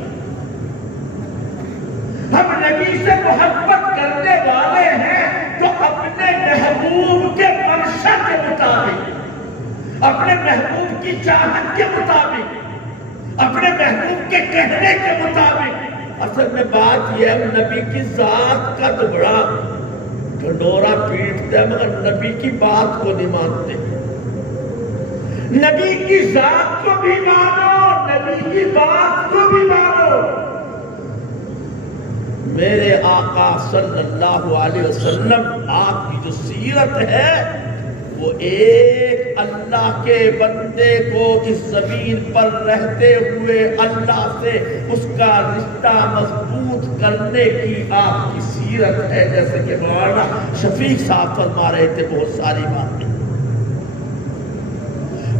ہم نبی سے محبت کرنے والے ہیں تو اپنے محبوب کے منشا کے مطابق، اپنے محبوب کی چاہت کے مطابق، اپنے محبوب کے کہنے کے مطابق۔ اصل میں بات یہ ہے، نبی کی ذات کا تو بڑا ڈھنڈورا پیٹتے ہیں مگر نبی کی بات کو نہیں مانتے۔ نبی کی ذات کو بھی مانو، نبی کی بات کو بھی مانو۔ میرے آقا صلی اللہ علیہ وسلم، آپ کی جو سیرت ہے وہ ایک اللہ کے بندے کو اس زمین پر رہتے ہوئے اللہ سے اس کا رشتہ مضبوط کرنے کی آپ کی سیرت ہے، جیسے کہ مولانا شفیق صاحب فرما رہے تھے بہت ساری باتیں۔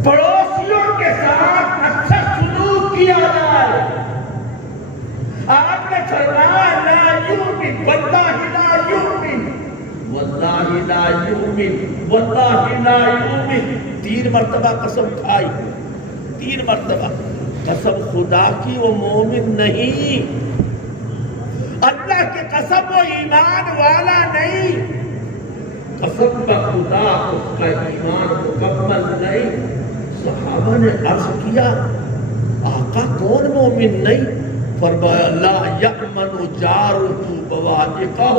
پڑوسیوں کے ساتھ اچھا سلوک کیا جائے۔ آپ نے فرمایا لا یؤمن، واللہ لا یؤمن، واللہ لا یؤمن، واللہ لا یؤمن۔ 3 مرتبہ قسم کھائی، 3 مرتبہ قسم خدا کی، وہ مومن نہیں، اللہ کی قسم وہ ایمان والا نہیں، قسم بخدا اس کا ایمان مکمل نہیں۔ صحابہ نے عرض کیا آقا کون مومن نہیں؟ فرمایا لا یأمن جارہ بوائقہ،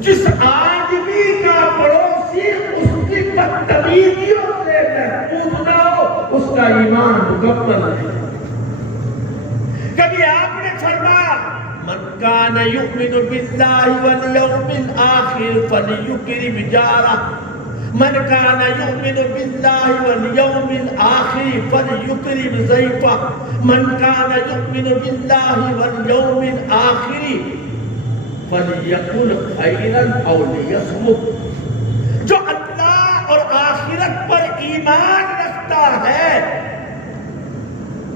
جس آدمی کا پڑوسی اس کی بدتمیزیوں سے محفوظ نہ ہو اس کا ایمان مکمل نہیں۔ کبھی آپ نے فرمایا من کان یؤمن باللہ والیوم الآخر فلیکرم جارہ من کان یؤمن باللہ والیوم الآخر فلیکرم ضیفہ من کان یؤمن باللہ والیوم الآخر فلیقل خیرا او لیصمت. جو اللہ اور آخرت پر ایمان رکھتا ہے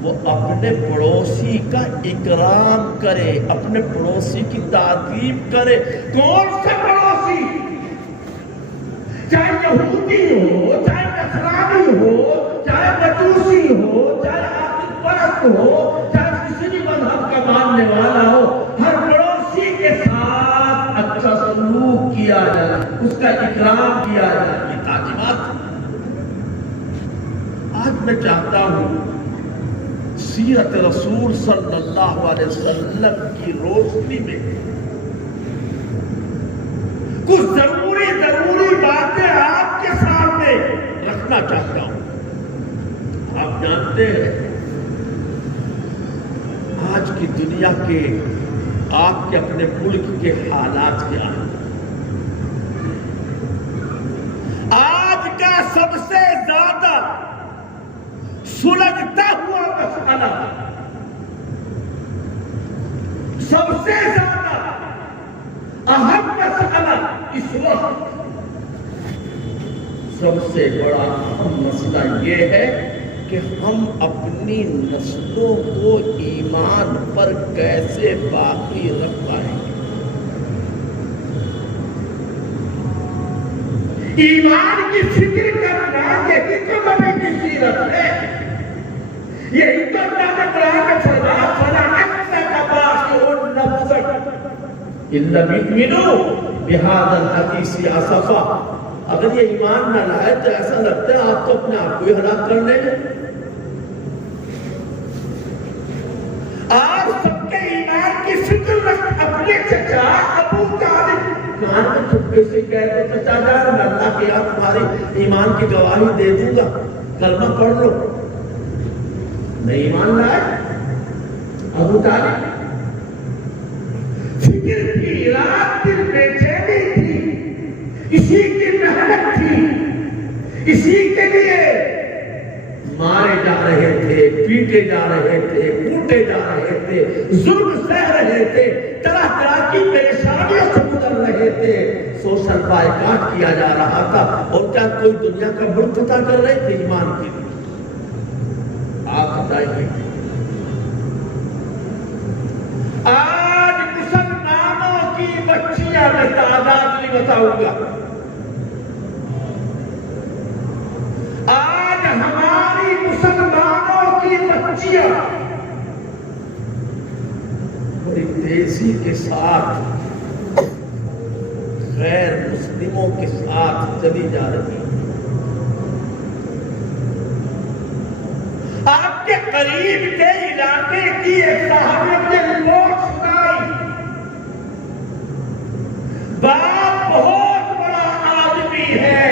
وہ اپنے پڑوسی کا اکرام کرے، اپنے پڑوسی کی تعظیم کرے. کون سے پڑوسی؟ چاہے یہودی ہو، چاہے نصرانی ہو، چاہے مجوسی ہو، چاہے عقیدت پرست ہو، چاہے کسی بھی مذہب کا ماننے والا ہو، ہر پڑوسی کے ساتھ اچھا سلوک کیا جائے، اس کا اکرام کیا جائے. یہ تعلیمات. آج میں چاہتا ہوں سیرت رسول صلی اللہ علیہ وسلم کی روشنی میں کچھ ضروری باتیں آپ کے سامنے رکھنا چاہتا ہوں. آپ جانتے ہیں آج کی دنیا کے، آپ کے اپنے ملک کے حالات کیا ہیں. آج کا سب سے زیادہ سلجھتا ہوا مسئلہ، سب سے زیادہ اہم مسئلہ اس وقت، سب سے بڑا اہم مسئلہ یہ ہے کہ ہم اپنی نسلوں کو ایمان پر کیسے باقی رکھ پائیں گے. ایمان کی فکر کرنا یہی تو نبی کی سیرت ہے. یہی تو اللہ نے قرآن میں فرمایا فَلَا أَنَّكَ بَاخِعٌ نَفْسَكَ إِن لَّمْ يُؤْمِنُوا بِهَٰذَا الْحَدِيثِ أَسَفًا. اگر یہ ایمان نہ لائے تو ایسا لگتا ہے آپ تو اپنے آپ کو ہی ہلاک کر لیں گے. آج سب کے ایمان کی فکر رکھ. اپنے چچا ابو طالب کان میں چھپکے سے کہتے چچا جان میں اللہ کے یاد تمہاری ایمان کی گواہی دے دوں گا، کلمہ پڑھ لو. نہیں ایمان لائے. ابو طالب فکر کی، رات دن بے چینی تھی، اسی کی محنت تھی، اسی کے لیے مارے جا رہے تھے، پیٹے جا رہے تھے، کوٹے جا رہے تھے، ظلم سہ رہے تھے، طرح طرح کی پریشانیوں سے گزر رہے تھے، سوشل بائیکاٹ کیا جا رہا تھا. اور کیا کوئی دنیا کا ملک فتح کر رہے تھے ایمان کے لیے؟ آپ بتائیے. آج مسلمانوں کی بچیاں میں تعداد نہیں بتاؤں گا. آج ہماری مسلمانوں کی بچیاں بڑی تیزی کے ساتھ غیر مسلموں کے ساتھ چلی جا رہی ہیں. آپ کے قریب کے علاقے کی ایک صاحب نے رپورٹ سنائی. باپ بہت بڑا آدمی ہے،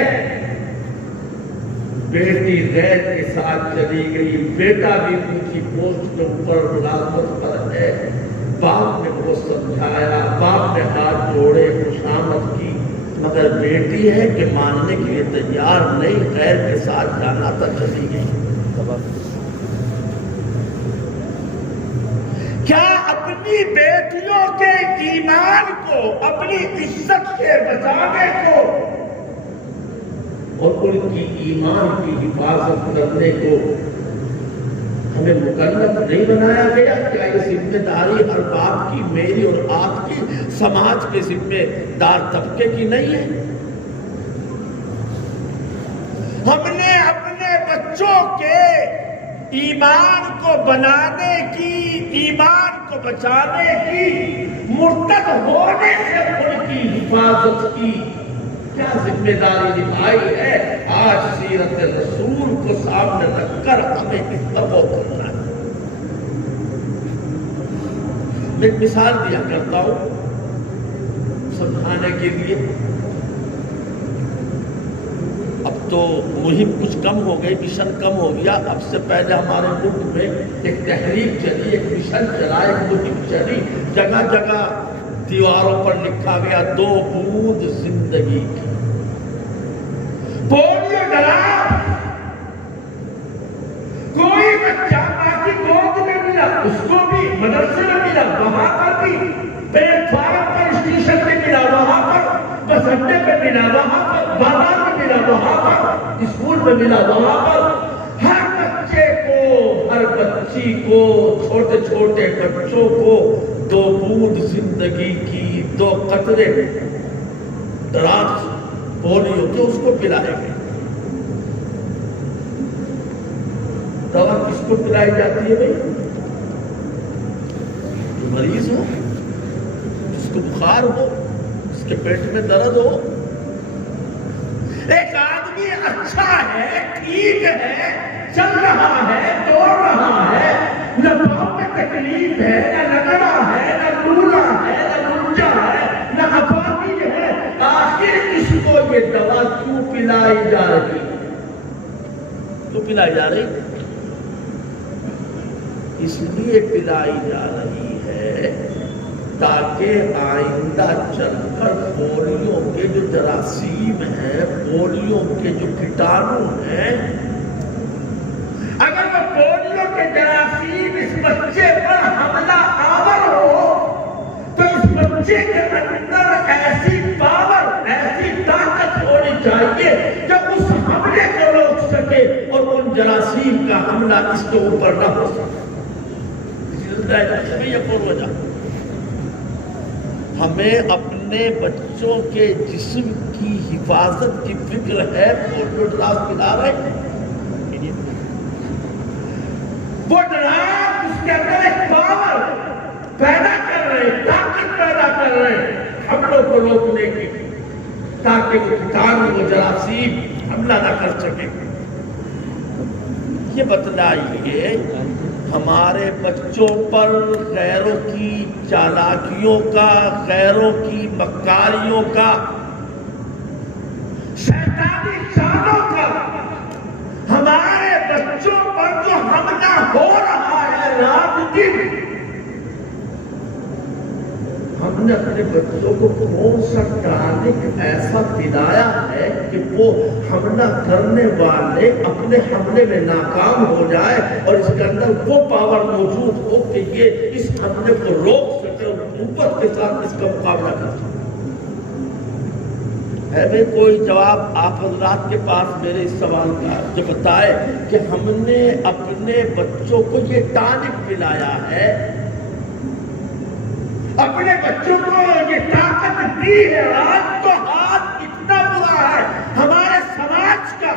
بیٹی غیر کے ساتھ چلی گئی، بیٹا بھی اونچی پوسٹ کے اوپر ملازمت پر ہے. باپ نے وہ سمجھایا، باپ نے ہاتھ جوڑے، خوشامد کی، مگر بیٹی ہے کہ ماننے کے لیے تیار نہیں، غیر کے ساتھ جانا تھا، چلی گئی. کیا اپنی بیٹیوں کے ایمان کو، اپنی عزت سے بچانے کو اور ان کی ایمان کی حفاظت کرنے کو ہمیں مکلف نہیں بنایا گیا؟ کیا یہ ذمہ داری ہر باپ کی، میری اور آپ کی، سماج کے ذمہ دار طبقے کی نہیں ہے؟ ہم نے اپنے بچوں کے ایمان کو بنانے کی، ایمان کو بچانے کی، مرتد ہونے سے ان کی حفاظت کی کیا ذمہ داری نبھائی ہے؟ آج سیرت رسول کو سامنے رکھ کر ہمیں اتباع کرنا ہے. میں ایک مثال دیا کرتا ہوں سمجھانے کے لیے. اب تو مہم کچھ کم ہو گئی، مشن کم ہو گیا. اب سے پہلے ہمارے ملک میں ایک تحریک چلی، ایک مشن چلا، ایک مہم چلی، جگہ جگہ دیواروں پر لکھا گیا 2 بوند زندگی کی. پولیو ڈرا، کوئی بچہ ماں کی گود میں ملا اس کو بھی مدرسے میں ملا، وہاں پر بھی پلیٹ فارم پر اسٹیشن پہ ملا، وہاں پر بس اڈے پہ ملا، وہاں پر بازار میں ملا، وہاں پر اسکول میں ملا، وہاں پر ہر بچے کو، ہر بچی کو، چھوٹے چھوٹے بچوں کو 2 بوند زندگی کی، 2 قطرے ڈراپس پولیو کے اس کو پلائے گئے. دوا کس کو پلائی جاتی ہے بھائی؟ جو مریض ہو، جس کو بخار ہو، جس کے پیٹ میں درد ہو. ایک آدمی اچھا ہے، ٹھیک ہے، چل رہا ہے، دوڑ رہا ہے، نہ پاؤں میں تکلیف ہے، نہ لگڑا ہے، نہ لولا ہے، نہ لنجا ہے، نہ افاقی ہے، آخر اس کو یہ دوا کیوں پلائی جا رہی؟ کیوں پلائی جا رہی؟ اس لیے پلائی جا رہی ہے تاکہ آئندہ چل کر پولیو کے جو جراثیم ہیں، پولیو کے جو کیٹانو ہیں، اگر وہ پولیو کے جراثیم اس بچے پر حملہ آور ہو تو اس بچے کے اندر ایسی پاور، ایسی طاقت ہونی چاہیے کہ اس حملے کو روک سکے اور ان جراثیم کا حملہ اس کے اوپر نہ ہو سکے. ہمیں اپنے بچوں کے جسم کی حفاظت کی فکر ہے. پولیو ڈراپ پلا رہے ہیں، وہ ڈراپ اس کے اندر ایک پاور پیدا کر رہے ہیں، طاقت پیدا کر رہے ہیں حملوں کو روکنے کی، تاکہ وہ کیٹانو، وہ جراثیم حملہ نہ کر سکے. یہ بتلائیے ہمارے بچوں پر غیروں کی چالاکیوں کا، غیروں کی مکاریوں کا، شیطانی چالوں کا، ہمارے بچوں پر جو حملہ ہو رہا ہے رات دن، ہم نے اپنے بچوں کو کون سا ٹارگٹ ایسا پلایا ہے کہ وہ حملہ کرنے والے اپنے حملے میں ناکام ہو جائے اور اس کے اندر وہ پاور موجود ہو کہ یہ اس حملے کو روک سکے اور قوت کے ساتھ اس کا مقابلہ کر سکے. ہے بھائی کوئی جواب آپ حضرات کے پاس میرے اس سوال کا جو بتائے کہ ہم نے اپنے بچوں کو یہ ٹانک پلایا ہے، اپنے بچوں کو یہ طاقت دی ہے. آج تو حال اتنا برا ہے ہمارے سماج کا،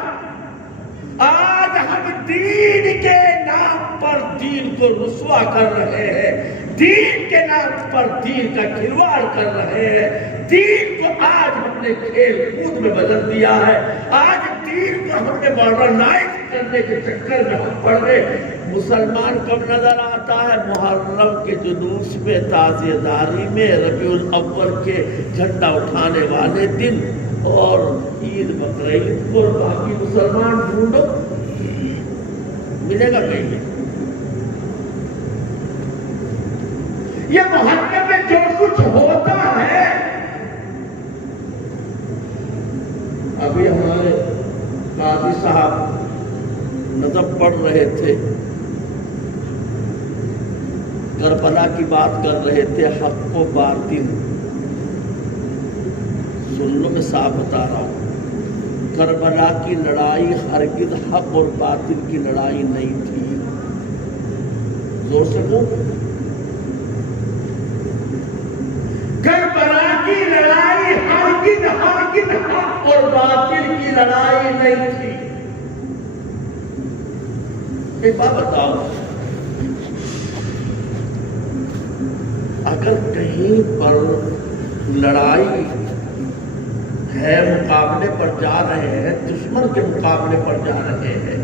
آج ہم دین کے نام پر دین کو رسوا کر رہے ہیں، دین کے نام پر دین کا کھلواڑ کر رہے ہیں. دین کو آج ہم نے کھیل کود میں بدل دیا ہے. آج دین کو ہم نے ماڈرنائز کرنے کے چکر میں ہم پڑ گئے. مسلمان کب نظر آتا ہے؟ محرم کے جلوس میں، تعزیہ داری میں، ربیع الاول کے جھنڈا اٹھانے والے دن اور عید بقرعید کو. باقی مسلمان ڈھونڈو، ملے گا کہیں؟ یہ محرم میں جو کچھ ہوتا ہے، ابھی ہمارے قاضی صاحب نظم پڑھ رہے تھے، کربلا کی بات کر رہے تھے، حق و باطل. سن لو میں صاحب بتا رہا ہوں، کربلا کی لڑائی ہرگز حق اور باطل کی لڑائی نہیں تھی. زور سے بول. کربلا کی لڑائی ہرگز حق اور باطل کی لڑائی نہیں تھی. ایک بات بتاؤ، اگر کہیں پر لڑائی ہے، مقابلے پر جا رہے ہیں، دشمن کے مقابلے پر جا رہے ہیں،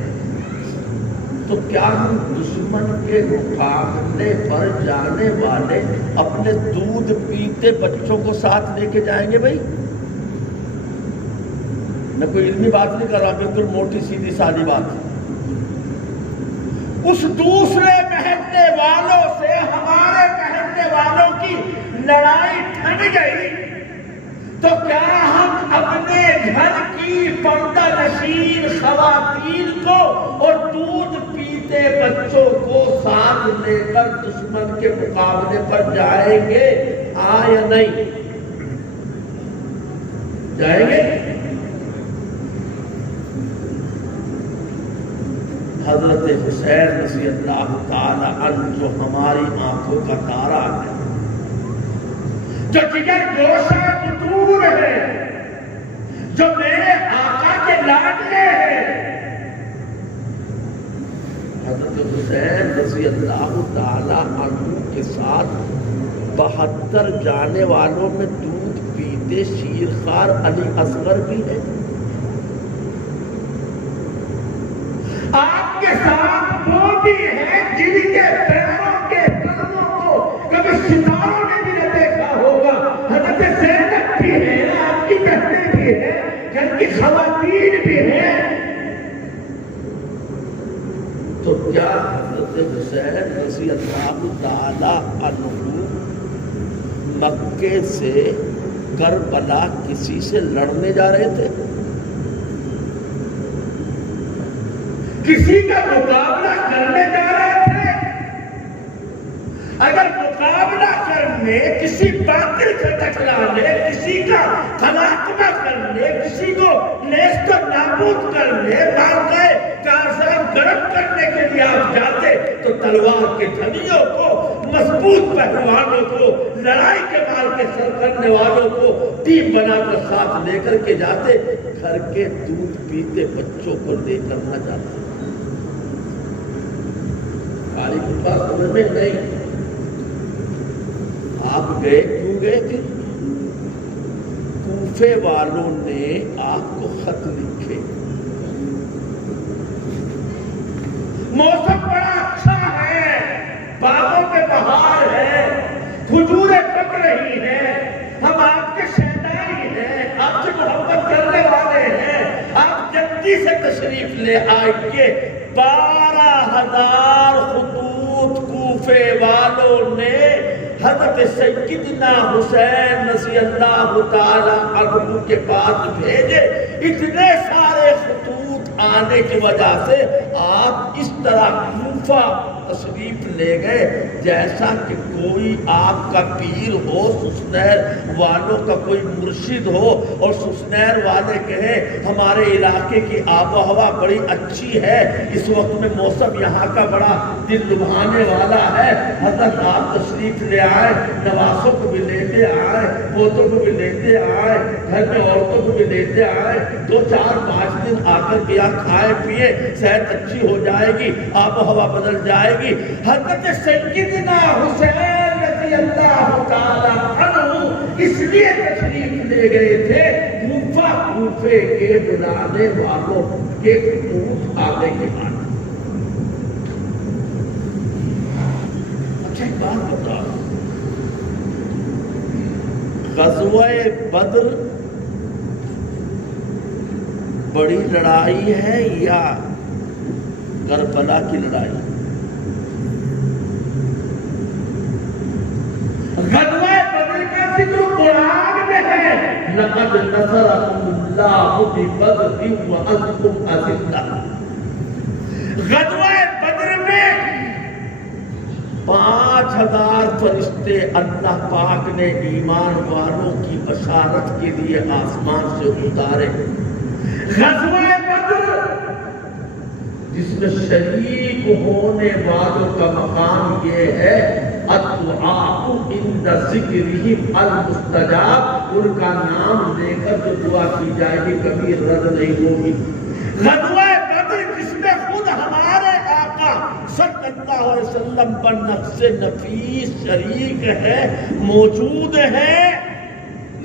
تو کیا ہم دشمن کے مقابلے پر جانے والے اپنے دودھ پیتے بچوں کو ساتھ لے کے جائیں گے بھائی؟ میں کوئی علمی بات نہیں کر رہا، بالکل موٹی سیدھی سادی بات. اس دوسرے پہننے والوں سے ہمارے پہننے والوں کی لڑائی ٹھن گئی تو کیا ہم اپنے گھر کی پردہ نشین خواتین کو اور دودھ پیتے بچوں کو ساتھ لے کر دشمن کے مقابلے پر جائیں گے؟ ہاں یا نہیں؟ جائیں گے؟ حضرت حسین رضی اللہ تعالی عنہ جو ہماری آنکھوں کا تارا ہے، جو جگر گوشہ بطور ہے، جو میرے آقا کے لاڈلے ہیں، حضرت حسین رضی اللہ تعالی عنہ کے ساتھ 72 جانے والوں میں دودھ پیتے شیرخوار علی اصغر بھی ہے. آپ کے ساتھ وہ بھی ہیں جن کے پیروں کے قدموں کو کبھی ستاروں نے بھی نہ دیکھا ہوگا. حضرت زینب بھی ہے، آپ کی بہنیں بھی ہیں، گھر کی خواتین بھی ہیں. تو کیا حضرت حسین رضی اللہ تعالی عنہ مکے سے کربلا کسی سے لڑنے جا رہے تھے؟ کسی کا مقابلہ کرنے جا رہے تھے؟ اگر مقابلہ کرنے، کسی باطل سے ٹکرانے، کسی کا خاتمہ کرنے، کسی کو نیست و نابود کرنے، باقی کارسان گرم کرنے کے لیے آپ جاتے تو تلوار کے دھنیوں کو، مضبوط پہلوانوں کو، لڑائی کے مال کے سر کرنے والوں کو ٹیم بنا کر ساتھ لے کر کے جاتے، گھر کے دودھ پیتے بچوں کو لے کر نہ جاتے. سمجھ میں نہیں. آپ گئے کیوں گئے تھے؟ کوفے والوں نے آپ کو خط لکھے، موسم بڑا اچھا ہے، باغوں پہ بہار ہے، کھجوریں پک رہی ہیں، ہم آپ کے شہدائی ہیں، آپ سے محبت کرنے والے ہیں، آپ جلدی سے تشریف لے آئیے. 12,000 خطوط کوفے والوں نے حضرت سیدنا حسین رضی اللہ تعالی عنہ کے پاس بھیجے. اتنے سارے خطوط آنے کی وجہ سے آپ اس طرح کوفہ تشریف لے گئے جیسا کہ کوئی آپ کا پیر ہو، سسنیر والوں کا کوئی مرشد ہو، اور سسنیر والے کہیں ہمارے علاقے کی آب و ہوا بڑی اچھی ہے، اس وقت میں موسم یہاں کا بڑا دل لبھانے والا ہے، حضرت آپ تشریف لے آئے، نواسوں کو بھی لیتے آئے، پوتوں کو بھی لیتے آئے، گھر میں عورتوں کو بھی لیتے آئے، 2-4-5 دن آ کر کے کھائے پیے، صحت اچھی ہو جائے گی، آب و ہوا بدل جائے گی. حضرت سیدنا حسین رضی اللہ تعالی عنہ اس لیے تشریف لے گئے تھے کوفے کے بلانے والوں کے خطوط آنے کے بعد. اچھا ایک بات بتاؤ، غزوہ بدر بڑی لڑائی ہے یا کربلا کی لڑائی؟ غزوہ بدر کا ذکر قرآن میں ہے، لقد نصرکم اللہ ببدر وانتم اذلہ. غزوہ بدر میں 5000 فرشتے اللہ پاک نے ایمان والوں کی بشارت کے لیے آسمان سے اتارے. غزوہ بدر جس میں شریک ہونے والوں کا مقام یہ ہے الدعاء عند ذکرہم المستجاب، ان کا نام لے کر جو دعا کی جائے گی کبھی رد نہیں ہوگی. غزوہ بدر جس میں خود ہمارے آقا صلی اللہ علیہ وسلم پر نفس نفیس شریک ہے، موجود ہے.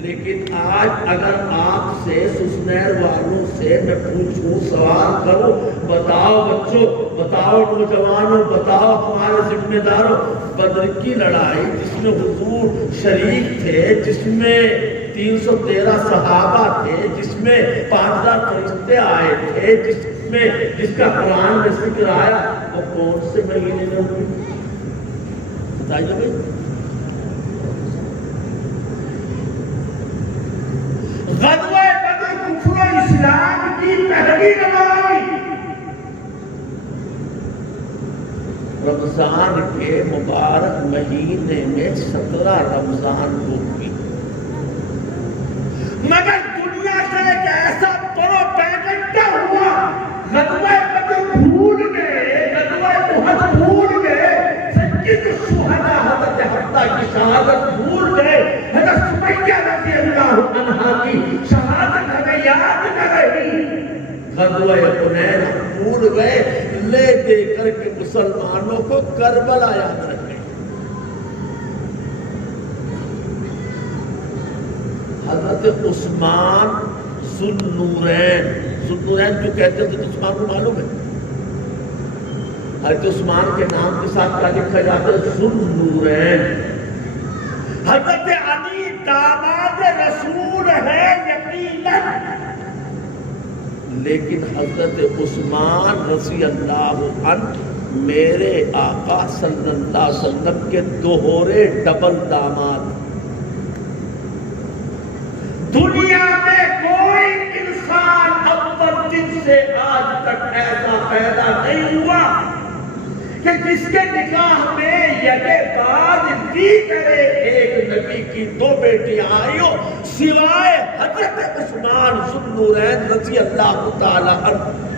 لیکن آج اگر آپ سے سسنیر والوں سے میں پوچھوں، سوال کروں، بتاؤ بچوں، بتاؤ نوجوانوں، بتاؤ ہمارے ذمہ داروں، بدر کی لڑائی جس میں حضور شریک تھے، جس میں 313 صحابہ تھے، جس میں 5000 فرشتے آئے تھے، جس کا قرآن میں ذکر آیا، وہ کون سے مہینے میں ہوئی؟ بتائیے بھائی۔ غزوہ بدر کفر و اسلام کی پہلی لڑائی رمضان کے مبارک مہینے میں 17 رمضان کو ہوئی، مگر دنیا سے ایک ایسا پروپیگنڈا ہوا، غزوہ بدر بھول گئے، غزوہ احد بھول گئے، سید الشہداء حضرت حمزہ کی شہادت بھول گئے، حضرت سمیہ رضی اللہ عنہا کی شہادت ہمیں یاد نہ رہی، غزوہ حنین بھول گئے، لے دے کر کے مسلمانوں کو کربلا یاد رکھے۔ حضرت عثمان ذوالنورین جو کہتے تھے، عثمان کو معلوم ہے حضرت عثمان کے نام کے ساتھ کیا لکھا جاتا ہے؟ ذوالنورین۔ حضرت علی داماد رسول ہے یقیناً، لیکن حضرت عثمان رضی اللہ عنہ میرے آقا صلی اللہ علیہ وسلم کے دوہرے ڈبل داماد۔ دنیا میں کوئی انسان اول دن سے آج تک ایسا پیدا نہیں ہوا کہ جس کے نکاح میں یکے بعد دیگرے ایک نبی کی 2 بیٹیاں آئی ہو سوائے حضرت عثمان ذوالنورین رضی اللہ تعالی عنہ۔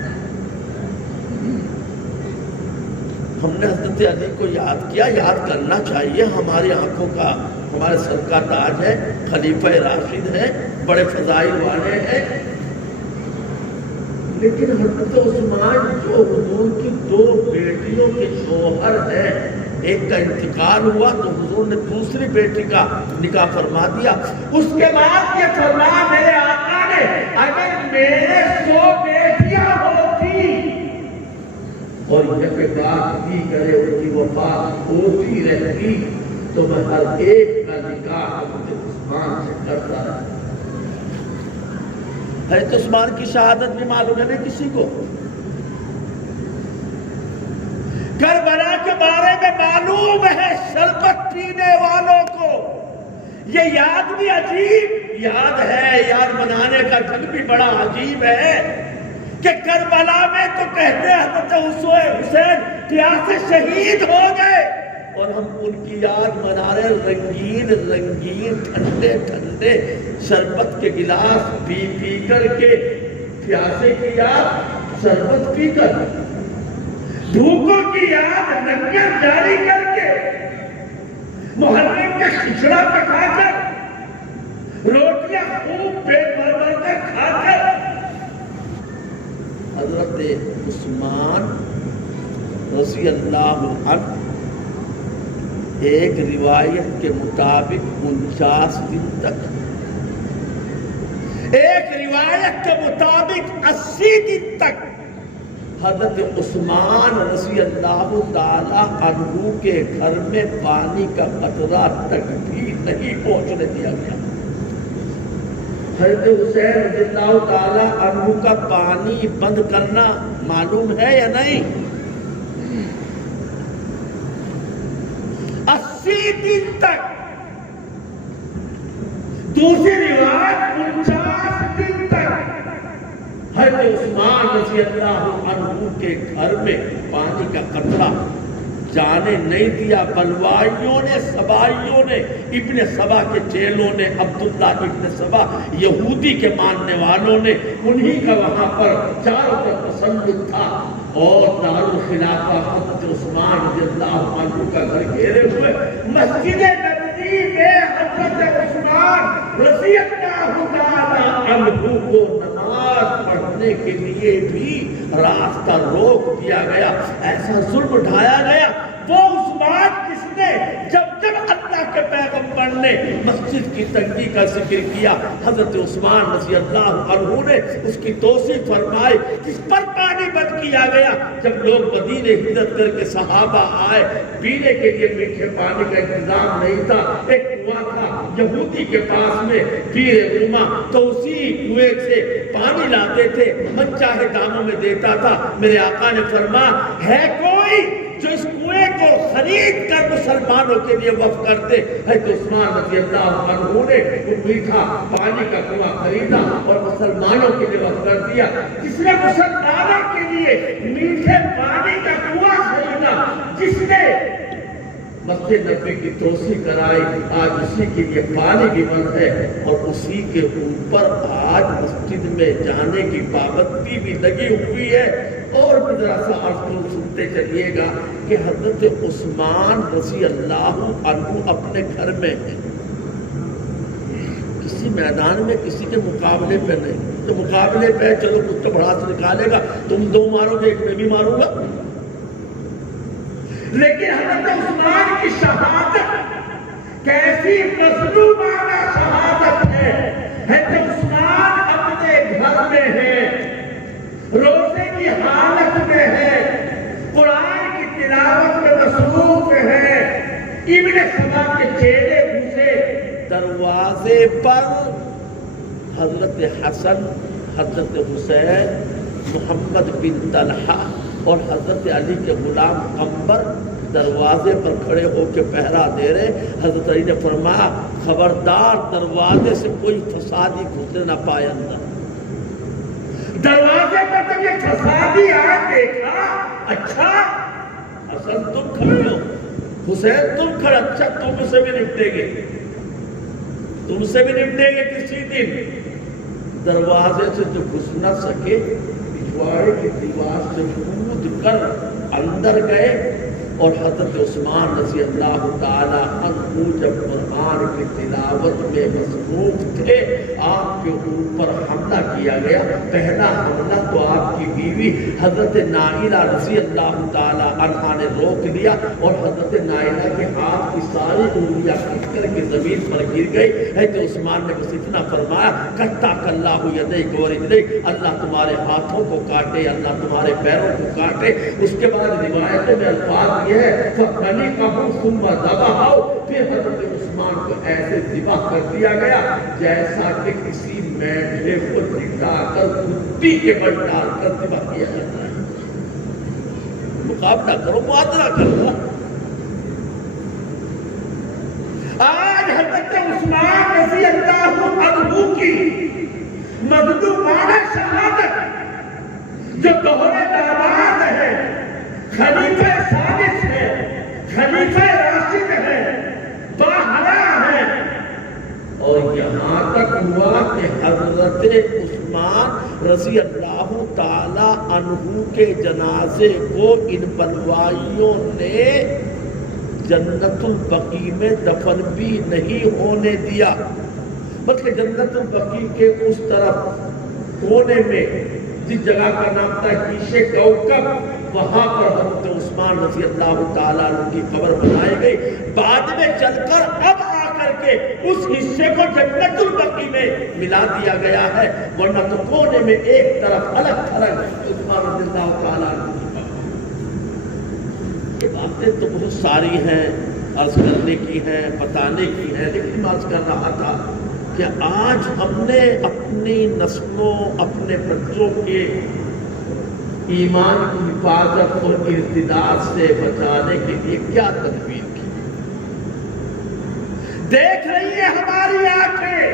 ہم نے حضرت علی کو یاد کیا، یاد کرنا چاہیے، ہماری آنکھوں کا ہمارے سر کا تاج ہے، خلیفہ راشد ہے، بڑے فضائل والے ہیں، لیکن حضرت عثمان جو حضور کی 2 بیٹیوں کے شوہر ہیں، ایک کا انتقال ہوا تو حضور نے دوسری بیٹی کا نکاح فرما دیا۔ اس کے بعد یہ فرمایا میرے آقا نے، اگر میرے 100 بیٹیاں ہوتی اور یہ کہ بات بھی کرے ان کی وفات ہوتی رہتی تو میں ہر ایک کا نکاح حضرت عثمان سے کرتا رہا۔ حضرت عثمان کی شہادت بھی معلوم ہے نہیں کسی کو؟ کربلا کے بارے میں معلوم ہے شربت پینے والوں کو، یہ یاد بھی عجیب یاد ہے، یاد منانے کا ڈھنگ بھی بڑا عجیب ہے کہ کربلا میں تو کہتے ہیں حضرت حسین پیاسے شہید ہو گئے، اور ہم ان کی یاد منا رہے، رنگین ٹھنڈے ٹھنڈے شربت کے گلاس پی کر کے، پیاسے کی یاد شربت پی کر، بھوکوں کی یاد لنگر جاری کر کے، محرم کے کھچڑا پکا کر، روٹیاں خوب پیٹ بھر کر کھا کر۔ حضرت عثمان رضی اللہ عنہ ایک روایت کے مطابق 49 دن تک، ایک روایت کے مطابق 80 دن تک حضرت عثمان رضی اللہ تعالی عنہ کے گھر میں پانی کا قطرہ تک بھی نہیں پہنچنے دیا گیا۔ حضرت حسین رضی اللہ تعالی عنہ کا پانی بند کرنا معلوم ہے یا نہیں؟ 80 دن تک، دوسری روایت 49 دن تک حضرت عثمان رضی اللہ عنہ کے گھر میں پانی کا قطرہ جانے نہیں دیا۔ بلوائیوں نے، سبائیوں نے، ابن سبا کے چیلوں نے، عبداللہ ابن سبا یہودی کے ماننے والوں نے، انہی کا وہاں پر چاروں طرف تسلط تھا، اور دارالخلافہ حضرت عثمان رضی اللہ عنہ کا گھر گھیرے ہوئے مسجد نبوی میں حضرت عثمان رضی اللہ تعالی عنہ کو نماز پڑھنے کے لیے بھی راستہ روک دیا گیا، ایسا ظلم ڈھایا گیا۔ وہ عثمان جس نے جب اللہ کے پیغمبر نے مسجد کی تنگی کا ذکر کیا، حضرت عثمان رضی اللہ عنہ نے اس کی توسیع فرمائی، جس پر پانی بند کیا گیا۔ جب لوگ مدینے ہجرت کر کے صحابہ آئے، پینے کے لیے میٹھے پانی کا انتظام نہیں تھا، ایک کنواں تھا یہودی کے پاس میں پیر روما، تو اسی کنویں سے پانی لاتے تھے، من چاہے داموں میں دیتا تھا۔ میرے آقا نے فرمایا ہے کوئی جو اس کنویں کو خرید کر مسلمانوں کے لیے وقف کرتے؟ حضرت عثمان رضی اللہ عنہ نے وہ میٹھا پانی کا کنواں خریدا اور مسلمانوں کے لیے وقف کر دیا۔ جس نے مسلمانوں کے لیے میٹھے پانی کا کنواں خریدا، جس نے مسجد نبوی کی توسیع کرائی، آج اسی کے لیے پانی بھی بند ہے، اور اسی کے اوپر آج مسجد میں جانے کی پابندی بھی لگی ہوئی ہے۔ اور بھی ذرا سا عرض کو سنتے چلیے گا کہ حضرت عثمان رضی اللہ عنہ اپنے گھر میں ہیں، کسی میدان میں کسی کے مقابلے پہ نہیں، تو مقابلے پہ چلو کچھ تو بڑا سے نکالے گا، تم دو مارو گے ایک میں بھی ماروں گا، لیکن حضرت عثمان کی شہادت کیسی مظلومانہ شہادت ہے۔ حضرت عثمان اپنے گھر میں ہے، روزے کی حالت میں ہے، قرآن کی تلاوت میں مصروف ہے۔ ابن سبا کے چہرے گھسے، دروازے پر حضرت حسن، حضرت حسین، محمد بن طلحہ اور حضرت علی کے غلام عنبر دروازے پر کھڑے ہو کے پہرا دے رہے۔ حضرت علی نے فرمایا خبردار دروازے سے کوئی فسادی گھسنے نہ پائے اندر۔ دروازے پر جب یہ فسادی آج دیکھا، اچھا حسن تم کھڑے ہو، حسین تم کھڑے، اچھا تم سے بھی نپٹیں گے، تم سے بھی نپٹیں گے کسی دن۔ دروازے سے جو گھس نہ سکے، پچھواڑے کی دیوار سے کود کر اندر گئے، اور حضرت عثمان رضی اللہ تعالی عنہ جب قرآن کی تلاوت میں مصروف تھے، آپ کے اوپر حملہ کیا گیا۔ پہلا حملہ تو آپ کی بیوی حضرت نائلہ رضی اللہ تعالی عنہ نے روک لیا، اور حضرت نائلہ کے ہاتھ کی ساری انگلیاں کٹ کر کے زمین پر گر گئی۔ حضرت عثمان نے بس اتنا فرمایا کتاک اللہ یدیک ورجلیک، اللہ تمہارے ہاتھوں کو کاٹے، اللہ تمہارے پیروں کو کاٹے۔ اس کے بعد روایتوں میں الفاظ یہ ہے فَخَلِقَهُ ثُمَّ ذَبَحَهُ، پھر حضرت عثمان کو ایسے ذبح کر دیا گیا جیسا کہ کسی مینڈے کو نکا کر کتی کے بل ڈال کر ذبح کیا جاتا ہے۔ مقابلہ کرو، معادلہ کرو۔ آج حضرت عثمان رضی اللہ عنہ کی مظلومانہ شہادت جو دوہرے داماد ہے، خلیفہ سادس ہے، خلیفہ راشد ہے، باحرا ہے، اور یہاں تک ہوا کہ حضرت عثمان رضی اللہ تعالی عنہ کے جنازے کو ان بلوائیوں نے جنت البقیع میں دفن بھی نہیں ہونے دیا، بلکہ جنت البقیع کے اس طرف کونے میں جس جگہ کا نام تھا کیشے کوکب، وہاں پر حضرت عثمان رضی اللہ تعالیٰ عنہ کی قبر بنائی گئی۔ بعد میں چل کر اب آ کر کے اس حصے کو جنت البقیع میں ملا دیا گیا ہے، ورنہ تو کونے میں ایک طرف الگ تھلگ عثمان رضی اللہ تعالیٰ عنہ کی قبر۔ یہ باتیں تو بہت ساری ہیں، عرض کرنے کی ہیں، بتانے کی ہیں، لیکن میں عرض کر رہا تھا کہ آج ہم نے اپنی نسلوں، اپنے بچوں کے ایمان کی حفاظت اور ارتداد سے بچانے کے لیے کیا تدبیر کی؟ دیکھ رہی ہیں ہماری آنکھیں،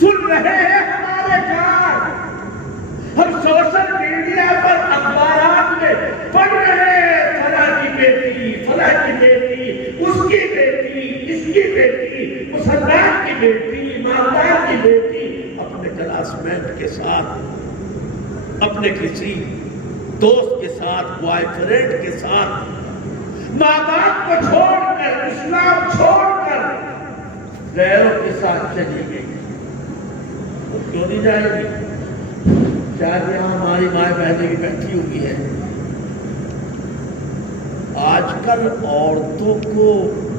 سن رہے ہیں ہمارے کان، ہم سوشل میڈیا پر اخبارات میں پڑھ رہے ہیں فلاں کی بیٹی، فلاں کی بیٹی، اس کی بیٹی، اس کی بیٹی، مسلمان کی بیٹی، ایماندار کی بیٹی اپنے کلاس میٹ کے ساتھ، اپنے کسی دوست کے ساتھ، بوائے فرینڈ کے ساتھ، ماں باپ کو چھوڑ کر، اسلام چھوڑ کر غیروں کے ساتھ چلی گئی۔ وہ کیوں نہیں جائے گی؟ شاید یہاں ہماری مائیں بہنیں بھی بیٹھی ہوئی ہیں۔ آج کل عورتوں کو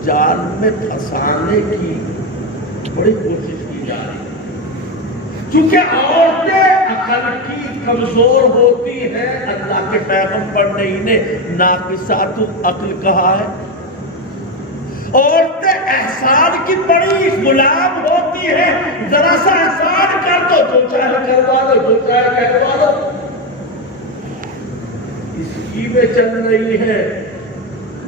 جال میں پھنسانے کی بڑی کوشش کی جا رہی ہے، چونکہ عورتیں عقل کی کمزور ہوتی ہے۔ اللہ کے پیغمبر نے انہیں ناقصات العقل کہا ہے۔ عورتیں احسان کی بڑی غلام ہوتی ہیں، ذرا سا احسان کر دو، جو چاہے کروا دو، جو چاہے کروا دو، اسی میں چل رہی ہے۔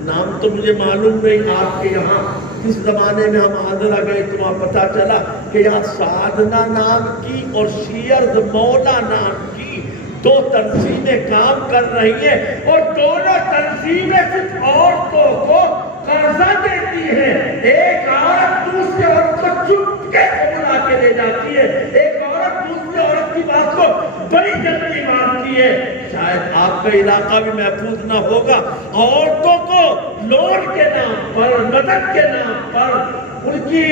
نام تو مجھے معلوم نہیں آپ کے یہاں کس زمانے میں ہم آندھرا گئے تو وہاں پتا چلا کہ یہاں سادھنا نام کی اور شیرز مولا نام کی دو تنظیمیں کام کر رہی ہیں، اور دونوں تنظیمیں صرف عورتوں کو قرضہ دیتی ہیں۔ ایک عورت دوسری عورت کو چپکے سے بلا کے لے جاتی ہے، ایک عورت دوسری عورت کی بات کو بڑی جلدی مانتی ہے۔ شاید آپ کا علاقہ بھی محفوظ نہ ہوگا، عورتوں کو لون کے نام پر، مدد کے نام پر، ان کی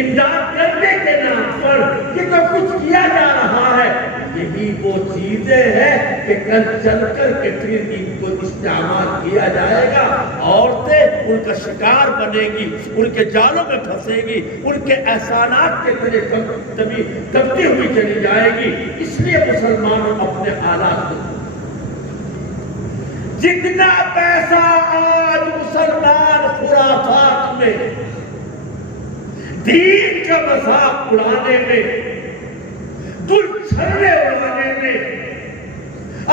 امداد کرنے کے نام پر یہ تو کچھ کیا جا رہا ہے۔ یہی وہ چیزیں ہیں کہ کل چل کر کے پھر ان کو استعمال کیا جائے گا، عورتیں ان کا شکار بنے گی، ان کے جالوں میں پھنسے گی، ان کے احسانات کے تلے دبتی ہوئی چلی جائے گی۔ اس لیے مسلمانوں اپنے حالات کو، جتنا پیسہ آج مسلمان خرافات میں، دین کا مذاق اڑانے میں، دل چھلے اڑانے میں،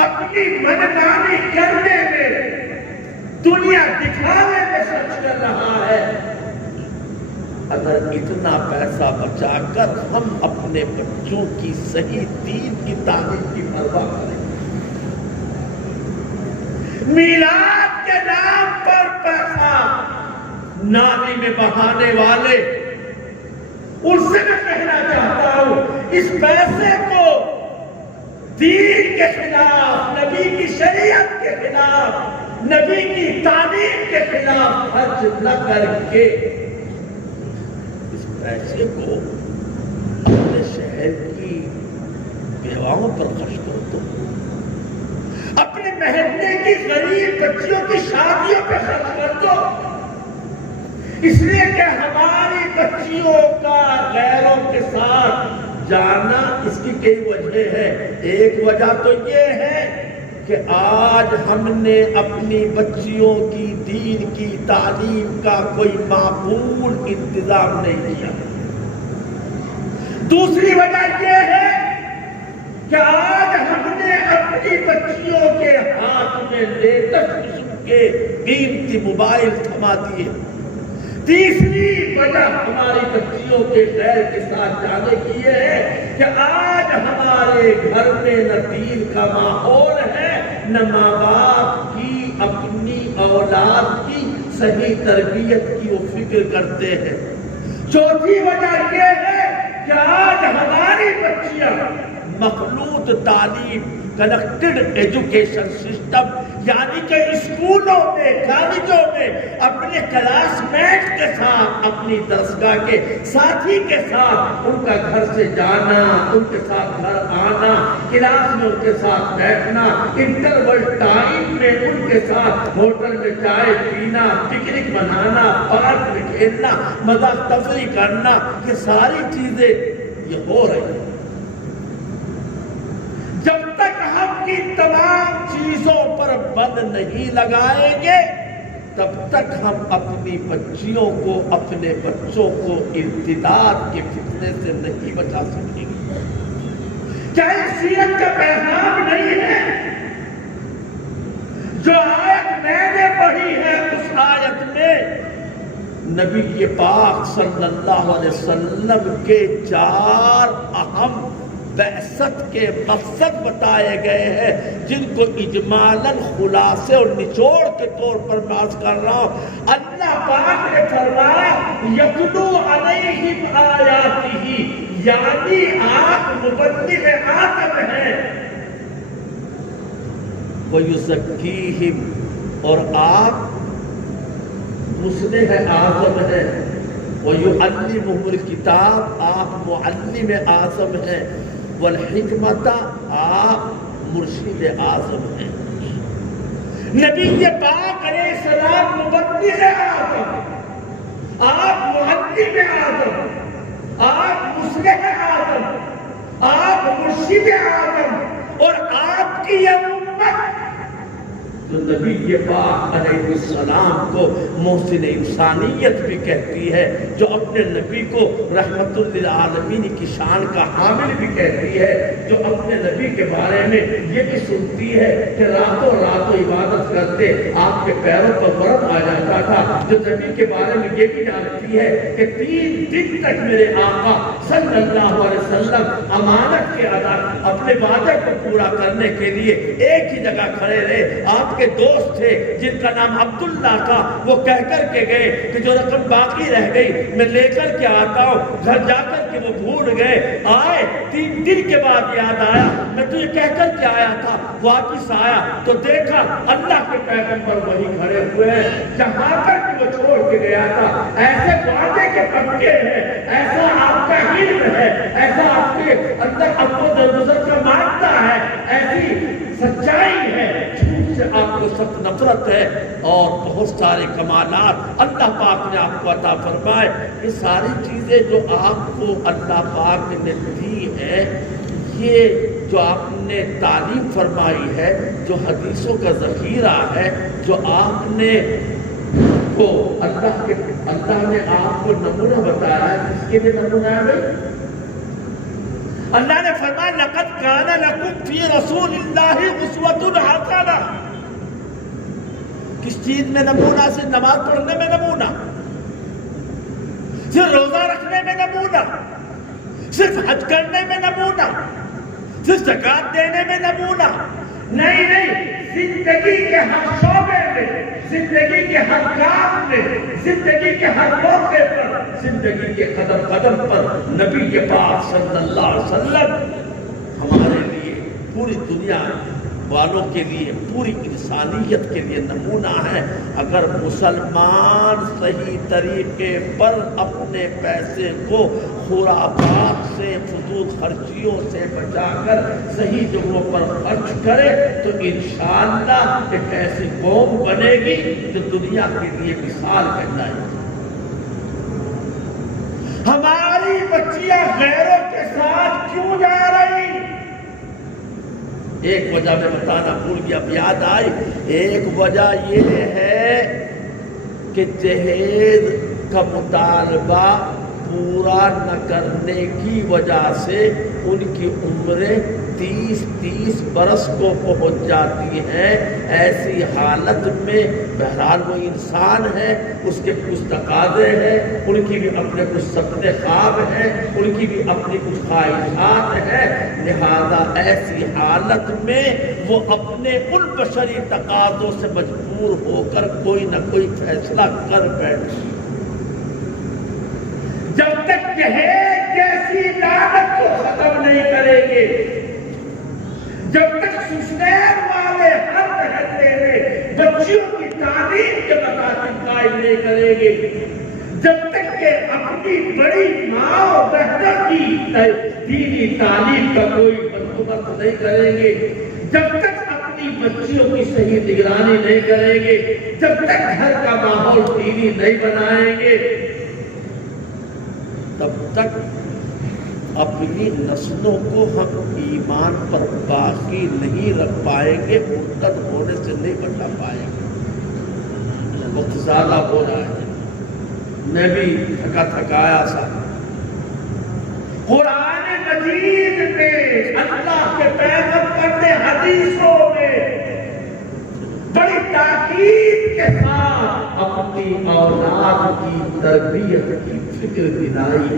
اپنی منمانی کرنے میں، دنیا دکھانے میں خرچ کر رہا ہے، اگر اتنا پیسہ بچا کر ہم اپنے بچوں کی صحیح دین کی تعلیم کی پرواہ کریں، میلاد کے نام پر پیسہ نالی میں بہانے والے، ان سے میں کہنا چاہتا ہوں اس پیسے کو دین کے خلاف، نبی کی شریعت کے خلاف، نبی کی تعلیم کے خلاف خرچ نہ کر کے اس پیسے کو اپنے شہر کی بیواؤں پر خرچ کر دو، اپنے محلے کی غریب بچیوں کی شادیوں پہ خرچ کر دو، اس لیے کہ ہماری بچیوں کا غیروں کے ساتھ جانا اس کی کئی وجہ ہے۔ ایک وجہ تو یہ ہے کہ آج ہم نے اپنی بچیوں کی دین کی تعلیم کا کوئی معقول انتظام نہیں کیا۔ دوسری وجہ یہ ہے کہ آج ہم نے اپنی بچیوں کے ہاتھ میں لیٹسٹ قسم کے قیمتی موبائل تھما دیے۔ تیسری وجہ ہماری بچیوں کے غیر کے ساتھ جانے کی یہ ہے کہ آج ہمارے گھر میں نہ دین کا ماحول ہے، نہ ماں باپ کی اپنی اولاد کی صحیح تربیت کی وہ فکر کرتے ہیں۔ چوتھی وجہ یہ ہے کہ آج ہماری بچیاں مخلوط تعلیم، کنیکٹڈ ایجوکیشن سسٹم، یعنی کہ اسکولوں میں، کالجوں میں اپنے کلاس میٹ کے ساتھ، اپنی درسگاہ کے ساتھی کے ساتھ ان کا گھر سے جانا، ان کے ساتھ گھر آنا، کلاس میں ان کے ساتھ بیٹھنا، انٹرول ٹائم میں ان کے ساتھ ہوٹل میں چائے پینا، پکنک منانا، پارک میں کھیلنا، مذاق تفریح کرنا، یہ ساری چیزیں یہ ہو رہی ہیں۔ جب تک ہم ان تمام چیزوں پر بند نہیں لگائیں گے تب تک ہم اپنی بچیوں کو، اپنے بچوں کو ارتداد کے فتنے سے نہیں بچا سکیں گے۔ کیا سیرت کا پیغام نہیں ہے؟ جو آیت میں نے پڑھی ہے اس آیت میں نبی پاک صلی اللہ علیہ وسلم کے 4 اہم بعثت کے مقصد بتائے گئے ہیں، جن کو اجمالاً خلاصے اور نچوڑ کے طور پر بات کر رہا ہوں۔ اللہ پاک نے فرمایا یتلو علیہم آیاتہ، یعنی آپ مبلغ اعظم ہیں، ویزکیہم، اور آپ مصلح اعظم ہیں، ویعلمہم الکتاب، آپ معلم اعظم ہیں، والحکمت، آپ مرشد اعظم ہیں۔ نبی پاک علیہ السلام مبلغ اعظم، آپ معلم اعظم، آپ مصلح اعظم، آپ مرشد اعظم، اور آپ کی یہ امت تو نبی پاک علیہ السلام کو محسن انسانیت بھی کہتی ہے، جو اپنے نبی کو رحمت للعالمین کی شان کا حامل بھی کہتی ہے، جو اپنے نبی کے بارے میں یہ بھی سنتی ہے کہ راتوں راتوں عبادت کرتے آپ کے پیروں پر برف آ جاتا تھا، جو نبی کے بارے میں یہ بھی جانتی ہے کہ 3 دن تک میرے آقا صلی اللہ علیہ وسلم امانت کے ادا اپنے وعدے کو پورا کرنے کے لیے ایک ہی جگہ کھڑے رہے۔ آپ کے دوست تھے جن کا نام عبداللہ تھا، وہ کہہ کر کے گئے کہ جو رقم باقی رہ گئی میں لے کر کے آتا ہوں، گھر جا کر کے وہ بھول گئے، آئے 3 دن کے بعد یاد آیا میں تجھے کہہ کر کے آیا تھا، واپس آیا تو دیکھا اللہ کے پیغمبر وہیں کھڑے ہوئے ہیں جہاں پر وہ چھوڑ کے گیا تھا۔ ایسے وعدے کے پکے ہیں، ایسا آپ کا علم ہے، ایسا آپ کے اندر اپنے درگزر کا مانتا ہے، ایسی سچائی ہے، جھوٹ سے آپ کو سخت نفرت ہے، اور بہت سارے کمالات اللہ پاک نے آپ کو عطا فرمائے۔ یہ ساری چیزیں جو آپ کو اللہ پاک نے دی ہے، یہ جو آپ نے تعلیم فرمائی ہے، جو حدیثوں کا ذخیرہ ہے، جو آپ نے کو اللہ نے آپ کو نمونہ بتایا ہے، کس کے لیے نمونہ ہے بھائی؟ اللہ نے فرمایا لَقَدْ كَانَ لَكُمْ فِي رَسُولِ اللَّهِ أُسْوَةٌ حَسَنَةٌ۔ کس چیز میں نمونہ؟ صرف نماز پڑھنے میں نمونہ، صرف روزہ رکھنے میں نمونہ، صرف حج کرنے میں نمونہ، صرف زکوٰۃ دینے میں نمونہ؟ نہیں، زندگی کے ہر شعبے میں، زندگی کے ہر کام میں، زندگی کے ہر موقع پر، زندگی کے قدم قدم پر نبی پاک صلی اللہ علیہ وسلم ہمارے لیے، پوری دنیا والوں کے لیے، پوری انسانیت کے لیے نمونہ ہے۔ اگر مسلمان صحیح طریقے پر اپنے پیسے کو خرافات سے، فضول خرچیوں سے بچا کر صحیح جگہوں پر خرچ کرے تو انشاءاللہ ایک ایسی قوم بنے گی جو دنیا کے لیے مثال کہلائے گی۔ ہماری بچیاں غیروں کے ساتھ کیوں جا رہی؟ ایک وجہ میں بتانا بھول گیا، اب یاد آئی۔ ایک وجہ یہ ہے کہ جہیز کا مطالبہ پورا نہ کرنے کی وجہ سے ان کی عمریں 30 برس کو پہنچ جاتی ہیں۔ ایسی حالت میں بہرحال وہ انسان ہے، اس کے کچھ تقاضے ہیں، ان کی بھی اپنے کچھ سپنے خواب ہیں، ان کی بھی اپنی کچھ خواہشات ہیں، لہذا ایسی حالت میں وہ اپنے ان بشری تقاضوں سے مجبور ہو کر کوئی نہ کوئی فیصلہ کر بیٹھتی۔ جب تک جہیز جیسی لعنت کو ختم نہیں کریں گے، جب تک سسنیر والے ہر محلے میں بچیوں کی تعلیم کے مقاصد قائم نہیں کریں گے، جب تک کہ اپنی بڑی ماں و بہنوں کی دینی تعلیم کا کوئی بندوبست نہیں کریں گے، جب تک اپنی بچیوں کی صحیح نگرانی نہیں کریں گے، جب تک گھر کا ماحول دینی نہیں بنائیں گے، تب تک اپنی نسلوں کو ہم ایمان پر باقی نہیں رکھ پائیں گے، مرتد ہونے سے نہیں بچا پائیں گے۔ وقت زیادہ ہو رہا ہے، میں بھی تھکا تھکایا سا۔ قرآن مجید میں اللہ کے پیغمبر نے حدیثوں میں بڑی تاکید کے ساتھ اپنی اولاد کی تربیت کی فکر دلائی۔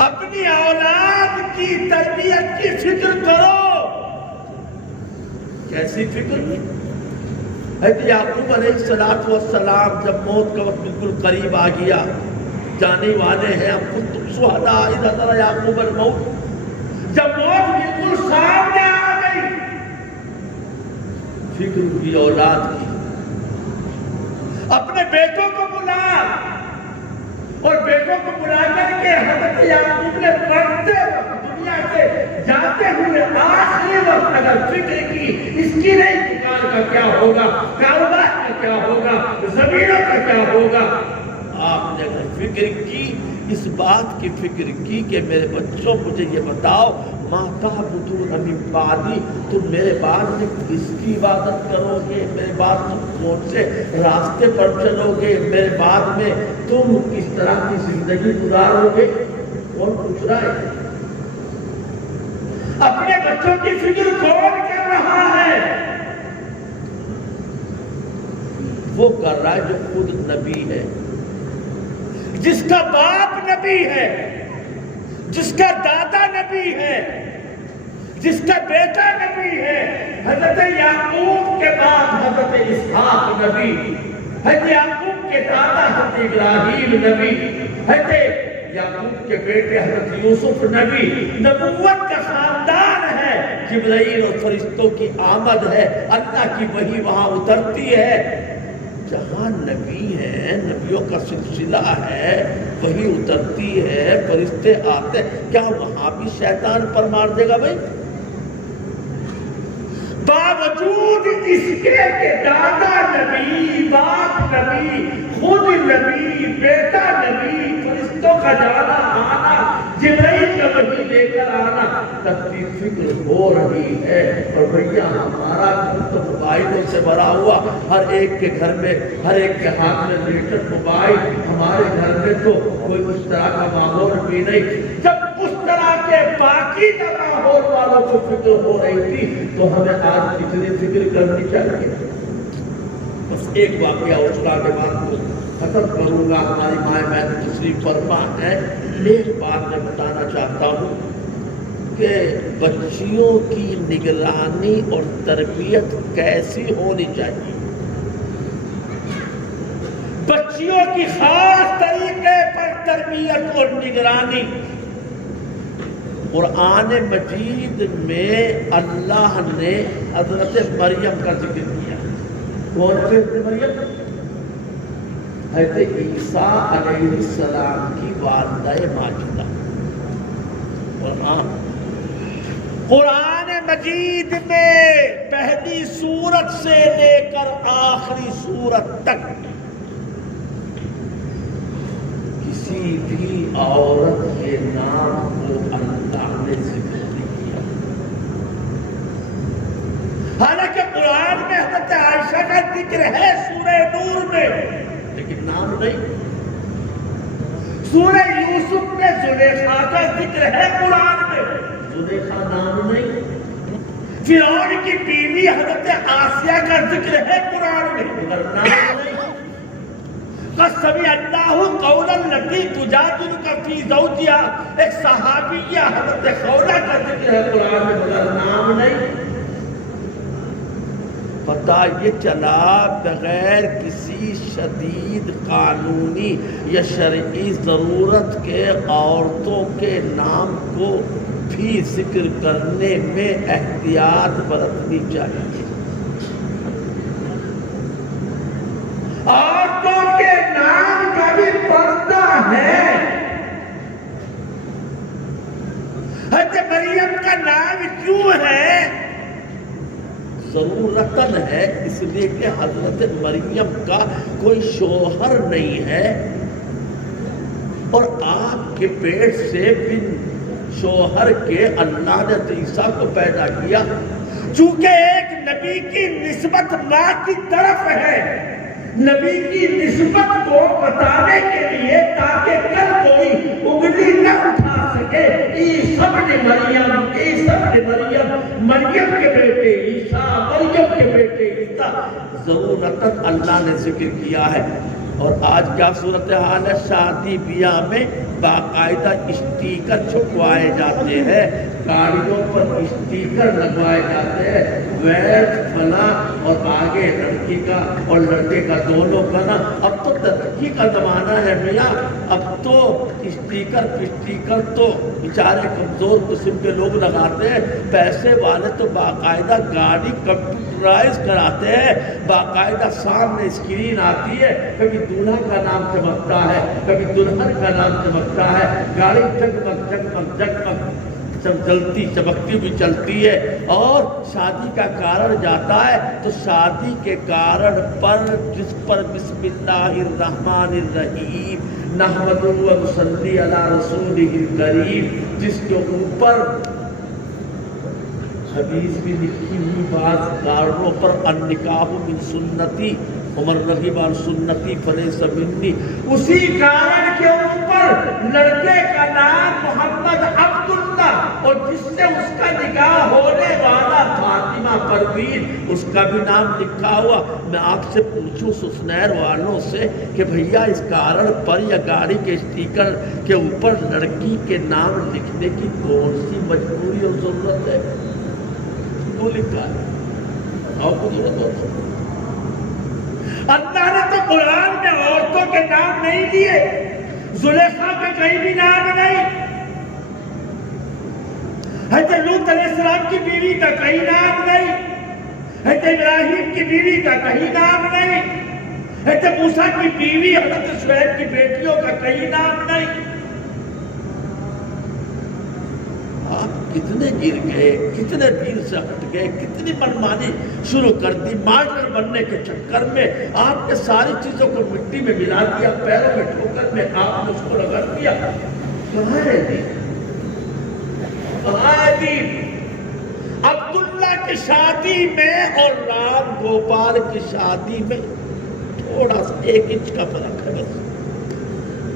اپنی اولاد کی تربیت کی فکر کرو۔ کیسی فکر؟ حضرت یعقوب علیہ السلام جب موت کا وقت بالکل قریب آ گیا، جانے والے ہیں، اب خود تم شہداء اذ حضر یعقوب الموت، جب موت بالکل سامنے آ گئی، فکر کی اولاد کی، اپنے بیٹوں کو بلا، اور بیٹوں کو بلا کر کے حضرت یعقوب نے پڑھتے وقت دنیا سے جاتے ہوئے آخری وقت اگر فکر کی اس کی نہیں دکان کا کیا ہوگا، کاروبار کا کیا ہوگا، زمینوں کا کیا ہوگا، آپ نے فکر کی، اس بات کی فکر کی کہ میرے بچوں مجھے یہ بتاؤ ما تعبدون من بعدی، تم میرے بعد میں کس کی عبادت کرو گے، میرے بعد تم کون سے راستے پر چلو گے، میرے بعد میں تم کس طرح کی زندگی گزارو گے؟ کون پوچھ رہا ہے؟ اپنے بچوں کی فکر کون کر رہا ہے؟ وہ کر رہا ہے جو خود نبی ہے، جس کا باپ نبی ہے، جس کا دادا نبی ہے، جس کا بیٹا نبی ہے۔ حضرت یعقوب کے بعد حضرت اسحاق نبی، حضرت یعقوب کے دادا حضرت ابراہیم نبی، حضرت یعقوب کے بیٹے حضرت یوسف نبی۔ نبوت کا خاندان ہے، جبرائیل اور فرشتوں کی آمد ہے، اللہ کی وحی وہاں اترتی ہے۔ جہاں نبی ہیں، نبیوں کا سلسلہ ہے، وہی اترتی ہے، فرشتے آتے، کیا وہاں بھی شیطان پر مار دے گا بھائی؟ باوجود اس کے کہ دادا نبی، باپ نبی، خود نبی، بیٹا نبی، فرشتوں کا جانا آنا، جبرائیل کا وحی لے کر آنا، تب بھی فکر ہو رہی ہے۔ اور بھیا ہمارا گھر تو موبائلوں سے بھرا ہوا، ہر ایک کے گھر میں، ہر ایک کے ہاتھ میں لیٹر موبائل، ہمارے گھر میں تو کوئی اس طرح کا ماحول بھی نہیں۔ جب اس طرح کے باقی ماحول والوں کو فکر ہو رہی تھی تو ہمیں آج کتنی فکر کرنی چاہیے؟ بس ایک واقعہ اور سنا کے بعد کو ختم کروں گا، ہماری مائیں بہن تشریف فرما ہے۔ ایک بات میں بتانا چاہتا ہوں کہ بچیوں کی نگرانی اور تربیت کیسی ہونی چاہیے، بچیوں کی خاص طریقے پر تربیت اور نگرانی۔ قرآن مجید میں اللہ نے حضرت مریم کا ذکر کیا۔ کون حضرت مریم؟ حضرت عیسیٰ علیہ السلام کی والدہ ماجدہ۔ قرآن مجید میں پہلی سورت سے لے کر آخری سورت تک کسی بھی عورت کے نام کو اللہ نے ذکر نہیں کیا۔ حالانکہ قرآن میں حضرت عائشہ کا ذکر ہے سورہ نور میں، لیکن نام نہیں۔ سورہ یوسف میں زلیخا کا ذکر ہے قرآن میں، زلیخا نام نہیں۔ فرعون کی بیوی حضرت آسیہ کا ذکر ہے قرآن میں، مگر نام نہیں۔ قد سمع اللہ قول التی تجادلک فی زوجہا، ایک صحابیہ حضرت خولہ کا ذکر ہے قرآن میں، مگر نام نہیں۔ پتہ یہ چلا بغیر کسی شدید قانونی یا شرعی ضرورت کے عورتوں کے نام کو بھی ذکر کرنے میں احتیاط برتنی چاہیے۔ عورتوں کے نام کا بھی پردہ ہے۔ حضرت مریم کا نام کیوں ہے؟ ضرورتاً ہے، اس لیے کہ حضرت مریم کا کوئی شوہر نہیں ہے، اور آپ کے پیٹ سے بن شوہر کے اللہ نے عیسیٰ کو پیدا کیا۔ چونکہ ایک نبی کی نسبت ماں کی طرف ہے، نبی کی نسبت کو بتانے کے لیے تاکہ کل کوئی انگلی نہ اٹھا سکے، عیسیٰ بن مریم، عیسیٰ بن مریم، مریم کے بیٹے عیسیٰ، مریم کے بیٹے عیسیٰ، ضرورتاً اللہ نے ذکر کیا ہے۔ اور آج کیا صورتحال ہے؟ شادی بیاہ میں باقاعدہ اسٹیکر چھپوائے جاتے ہیں، گاڑیوں پر اسٹیکر لگوائے جاتے ہیں، ویٹ فلاں، اور آگے لڑکی کا اور لڑکے کا دونوں کا نا۔ اب تو ترقی کا زمانہ ہے میاں، اب تو اسٹیکر پسٹیکر تو بیچارے کمزور قسم کے لوگ لگاتے ہیں، پیسے والے تو باقاعدہ گاڑی کمپیوٹرائز کراتے ہیں، باقاعدہ سامنے اسکرین آتی ہے، کبھی دولہا کا نام چمکتا ہے، کبھی دلہن کا نام چمکتا ہے، گاڑی جگمگ جگمگ جگمگ چلتی چمکتی بھی چلتی ہے، اور شادی کا کارڈ جاتا ہے تو شادی کے کارڈ پر جس پر بسم اللہ الرحمن الرحیم نحمدہ و نصلی علی رسولہ الکریم، جس کے اوپر حدیث بھی لکھی ہوئی بعض کارنوں پر النکاح من سنتی عمر رغیب عن سنتی فلیس منی، اسی کارن کے اوپر لڑکے کا نام محمد عبداللہ اور جس سے اس کا نکاح ہونے والا فاطمہ پروین اس کا بھی نام لکھا ہوا۔ میں آپ سے پوچھوں سسنیر والوں سے کہ بھیا اس کارن پر یا گاڑی کے اسٹیکر کے اوپر لڑکی کے نام لکھنے کی کون سی مجبوری اور ضرورت ہے؟ وہ لکھا ہے اور کو ضرورت ہوتا ہے؟ اللہ نے تو قرآن میں عورتوں کے نام نہیں لیے، زلیخا کا کہیں بھی نام نہیں، حضرت لوط علیہ السلام کی بیوی کا کہیں نام نہیں، حضرت ابراہیم کی بیوی کا کہیں نام نہیں، حضرت موسیٰ کی بیوی حضرت شعیب کی بیٹیوں کا کہیں نام نہیں۔ کتنے گر گئے، کتنے دین سے ہٹ گئے، کتنی منمانی شروع کر دی ماڈرن بننے کے چکر میں۔ آپ نے ساری چیزوں کو مٹی میں ملا دیا، پیروں میں ٹھوکر میں آپ نے اس کو رگڑ دیا۔ کہاں ہے دین؟ کہاں ہے دین؟ عبداللہ کی شادی میں اور رام گوپال کی شادی میں تھوڑا سا 1 انچ کا فرق ہے بس۔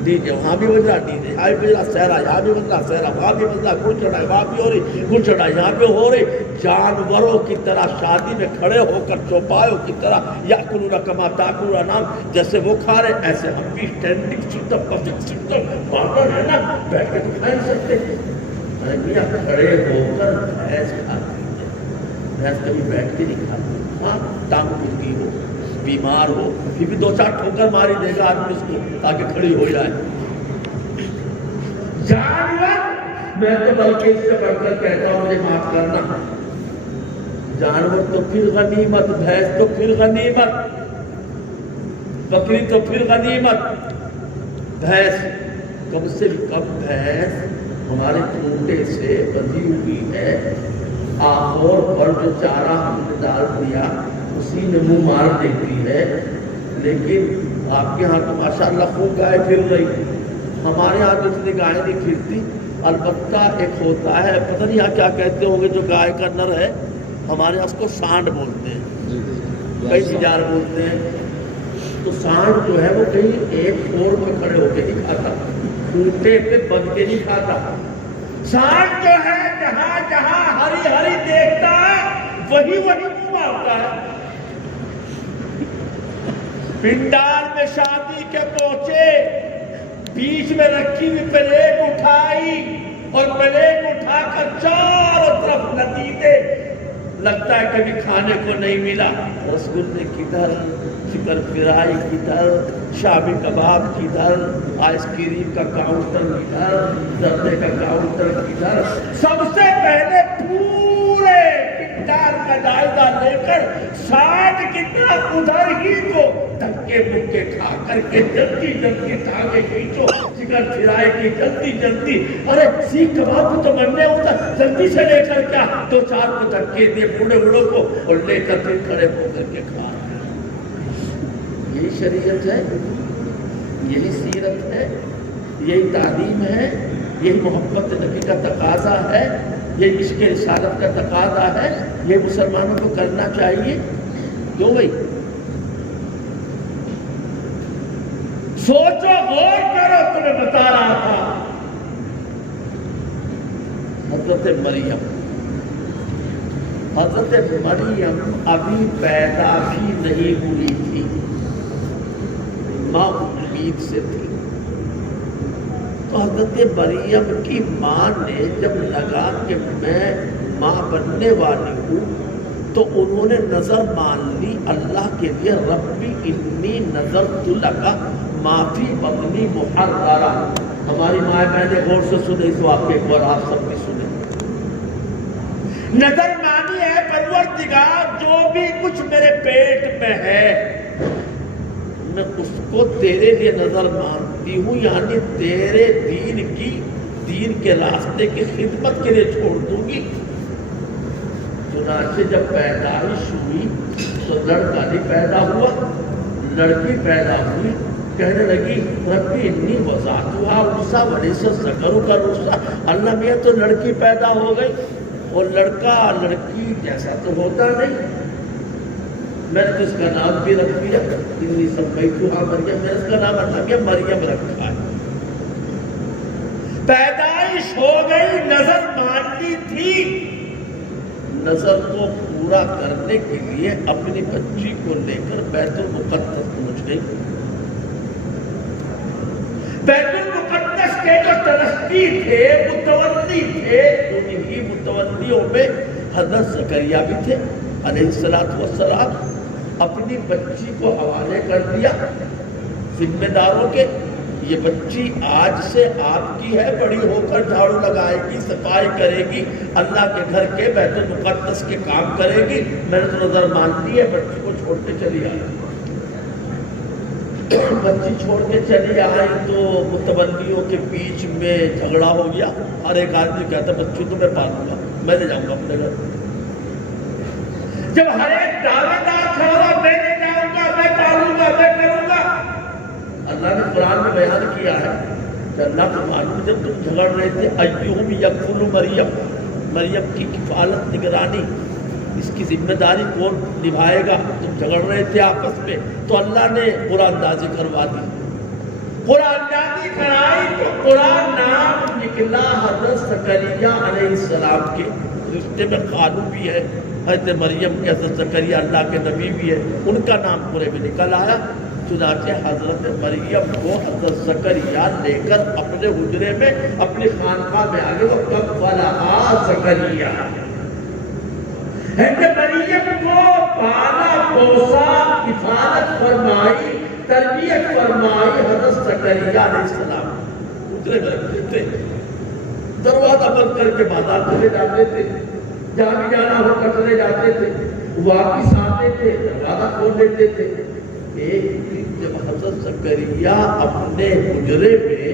دیجئے وہاں بھی بجرا دیجئے، یہاں بھی بجرا سہرا، یہاں بھی بجرا سہرا، وہاں بھی بجرا گل چڑھائی، وہاں بھی ہو رہی گل چڑھائی، یہاں بھی ہو رہی۔ جانوروں کی طرح شادی میں کھڑے ہو کر چوپایوں کی طرح یاکلون کما تاکل الانعام، جیسے وہ کھا رہے ایسے ہم بھی اسٹینڈنگ سسٹم ماڈرن ہے نا، بیٹھ کے تو کھا نہیں سکتے۔ ارے میاں کھڑے ہو کر بھینس کھاتی ہے، بھینس کبھی بیٹھ کے نہیں کھاتی، ہاں ٹانگ ٹوٹی ہو، بیمار ہو، پھر بھی 2-4 ٹھوکر ماری دے گا آدمی اس کو تاکہ کھڑی ہو جائے۔ جانور، میں تو بلکہ اس سے بڑھ کر کہتا ہوں، مجھے معاف کرنا، جانور تو پھر غنیمت، بھینس تو پھر غنیمت، بکری تو پھر غنیمت، بھینس کم سے کم بھینس ہمارے ٹوٹے سے بندھی ہوئی ہے، آخور پر جو چارہ ہم نے ڈال دیا اسی میں منہ مار دیتی ہے۔ لیکن آپ کے ہاں تو ماشاءاللہ خوب گائے پھر رہی، ہمارے ہاں تو اتنی گائے نہیں پھرتی۔ البتہ ایک ہوتا ہے، پتہ نہیں یہاں کیا کہتے ہوں گے جو گائے کا نر ہے، ہمارے یہاں اس کو سانڈ بولتے ہیں، کئی سجار بولتے ہیں۔ تو سانڈ جو ہے وہ کہیں ایک فور میں کھڑے ہو کے نہیں کھاتا، ٹوٹے پہ بن کے نہیں کھاتا۔ سانڈ جو ہے جہاں جہاں ہری ہری دیکھتا ہے وہی منہ مارتا ہے۔ پنڈال میں شادی کے پہنچے، بیچ میں رکھی ہوئی پلیٹ اٹھائی اور پلیٹ اٹھا کر چاروں طرف لتیتے، لگتا ہے کبھی کھانے کو نہیں ملا، رسگلے کدھر، چکن فرائی کدھر، شامی کباب کدھر، آئس کریم کا کاؤنٹر کدھر، زردے کا کاؤنٹر کدھر۔ سب سے پہلے پورے پنڈال کا جائزہ لے کر سانڈ کی طرف ادھر ہی کو دھکے مکے کھا کر کے جلدی جلدی ٹانگے کھینچو، چکن فرائی کی جلدی جلدی، ارے سیخ کباب کو تو مرنے ہوتا، جلدی سے لے کر کیا 2-4 کو دھکے دیے بوڑھے بوڑھوں کو اور لے کر پھر کھڑے ہو کر کے کھا۔ یہی شریعت ہے، یہی سیرت ہے، یہی تعلیم ہے، یہی محبت نبی کا تقاضا ہے، یہ عشق رسالت کا تقاضا ہے، یہ مسلمانوں کو کرنا چاہیے۔ کیوں بھائی؟ سوچو، غور کرو، تمہیں بتا رہا تھا۔ حضرت مریم ابھی پیدا بھی نہیں ہوئی تھی، ماں امید سے تھی۔ تو حضرت مریم کی ماں نے جب لگا کہ میں ماں بننے والی ہوں تو انہوں نے نظر مان لی اللہ کے لیے، ربی انی نذرت لک ما فی بطنی محررا۔ ہماری ماں بہنیں غور سے سنے اس واقعے کو اور آپ سب بھی سنیں۔ نظر مانی ہے پروردگار، جو بھی کچھ میرے پیٹ میں ہے میں اس کو تیرے لیے نظر مانتی ہوں، یعنی تیرے دین کے راستے کی خدمت کے لیے چھوڑ دوں گی۔ چنانچہ جب پیدائش ہوئی تو لڑکا نہیں پیدا ہوا، لڑکی پیدا ہوئی، کہنے لگی ربی انی وضعتها انثی ولیس الذکر کالانثی، اللہ میاں تو لڑکی پیدا ہو گئی، وہ لڑکا لڑکی جیسا تو ہوتا نہیں. میں نے اس کا نام بھی رکھ دیا انی سمیتھا مریم. میں نے اس کا نام رکھا کہ مریم رکھا ہے. پیدائش ہو گئی, نظر مانتی تھی. نظر کو پورا کرنے کے لیے اپنی بچی کو لے کر بیت المقدس پہنچ گئی. بیت المقدس کے جو ٹرسٹی تھے, متولی تھے, انہی متولیوں میں حضرت زکریا بھی تھے علیہ السلام. اپنی بچی کو حوالے کر دیا ذمہ داروں کے. یہ بچی آج سے آپ کی ہے, بڑی ہو کر جھاڑو لگائے گی, صفائی کرے گی, اللہ کے گھر کے بیت المقدس کے کام کرے گی. میں نے تو نظر مانتی ہے, بچی کو چھوڑ کے چلی آئی. بچی چھوڑ کے چلی آئی تو متولیوں کے بیچ میں جھگڑا ہو گیا. ہر ایک آدمی کہتا بچی تو میں پالوں گا, میں لے جاؤں گا اپنے گھر. جب ہر ایک دعویٰ دار کھڑا, میں لے جاؤں گا, میں پالوں گا, میں کروں گا. اللہ نے قرآن میں بیان کیا ہے کہ اللہ کو معلوم جب تم جھگڑ رہے تھے ایہم یکفل مریم, مریم کی کفالت نگرانی, اس کی ذمہ داری کون نبھائے گا. تم جھگڑ رہے تھے آپس میں تو اللہ نے قرآن اندازی کروا دی. قرآن اندازی کرائی تو قرآن نام نکلا حضرت زکریا علیہ السلام کے. رشتے میں خالو بھی ہے حضرت مریم کے, حضرت زکریا اللہ کے نبی بھی ہے, ان کا نام پورے میں نکل آیا. چنانچہ حضرت مریم کو حضرت زکریا لے کر اپنے حجرے میں اپنی خانقاہ میں آگے. وہ کب والا زکریا, حضرت مریم کو پالا پوسا, کفالت فرمائی, تربیت فرمائی حضرت زکریا علیہ السلام. حجرے میں رکھتے تھے, دروازہ بند کر کے بازار چلے جاتے تھے, جہاں بھی جانا ہو کر چلے جاتے تھے, واپس آتے تھے, دروازہ کھول دیتے تھے. ایک دن جب حضرت زکریا اپنے حجرے میں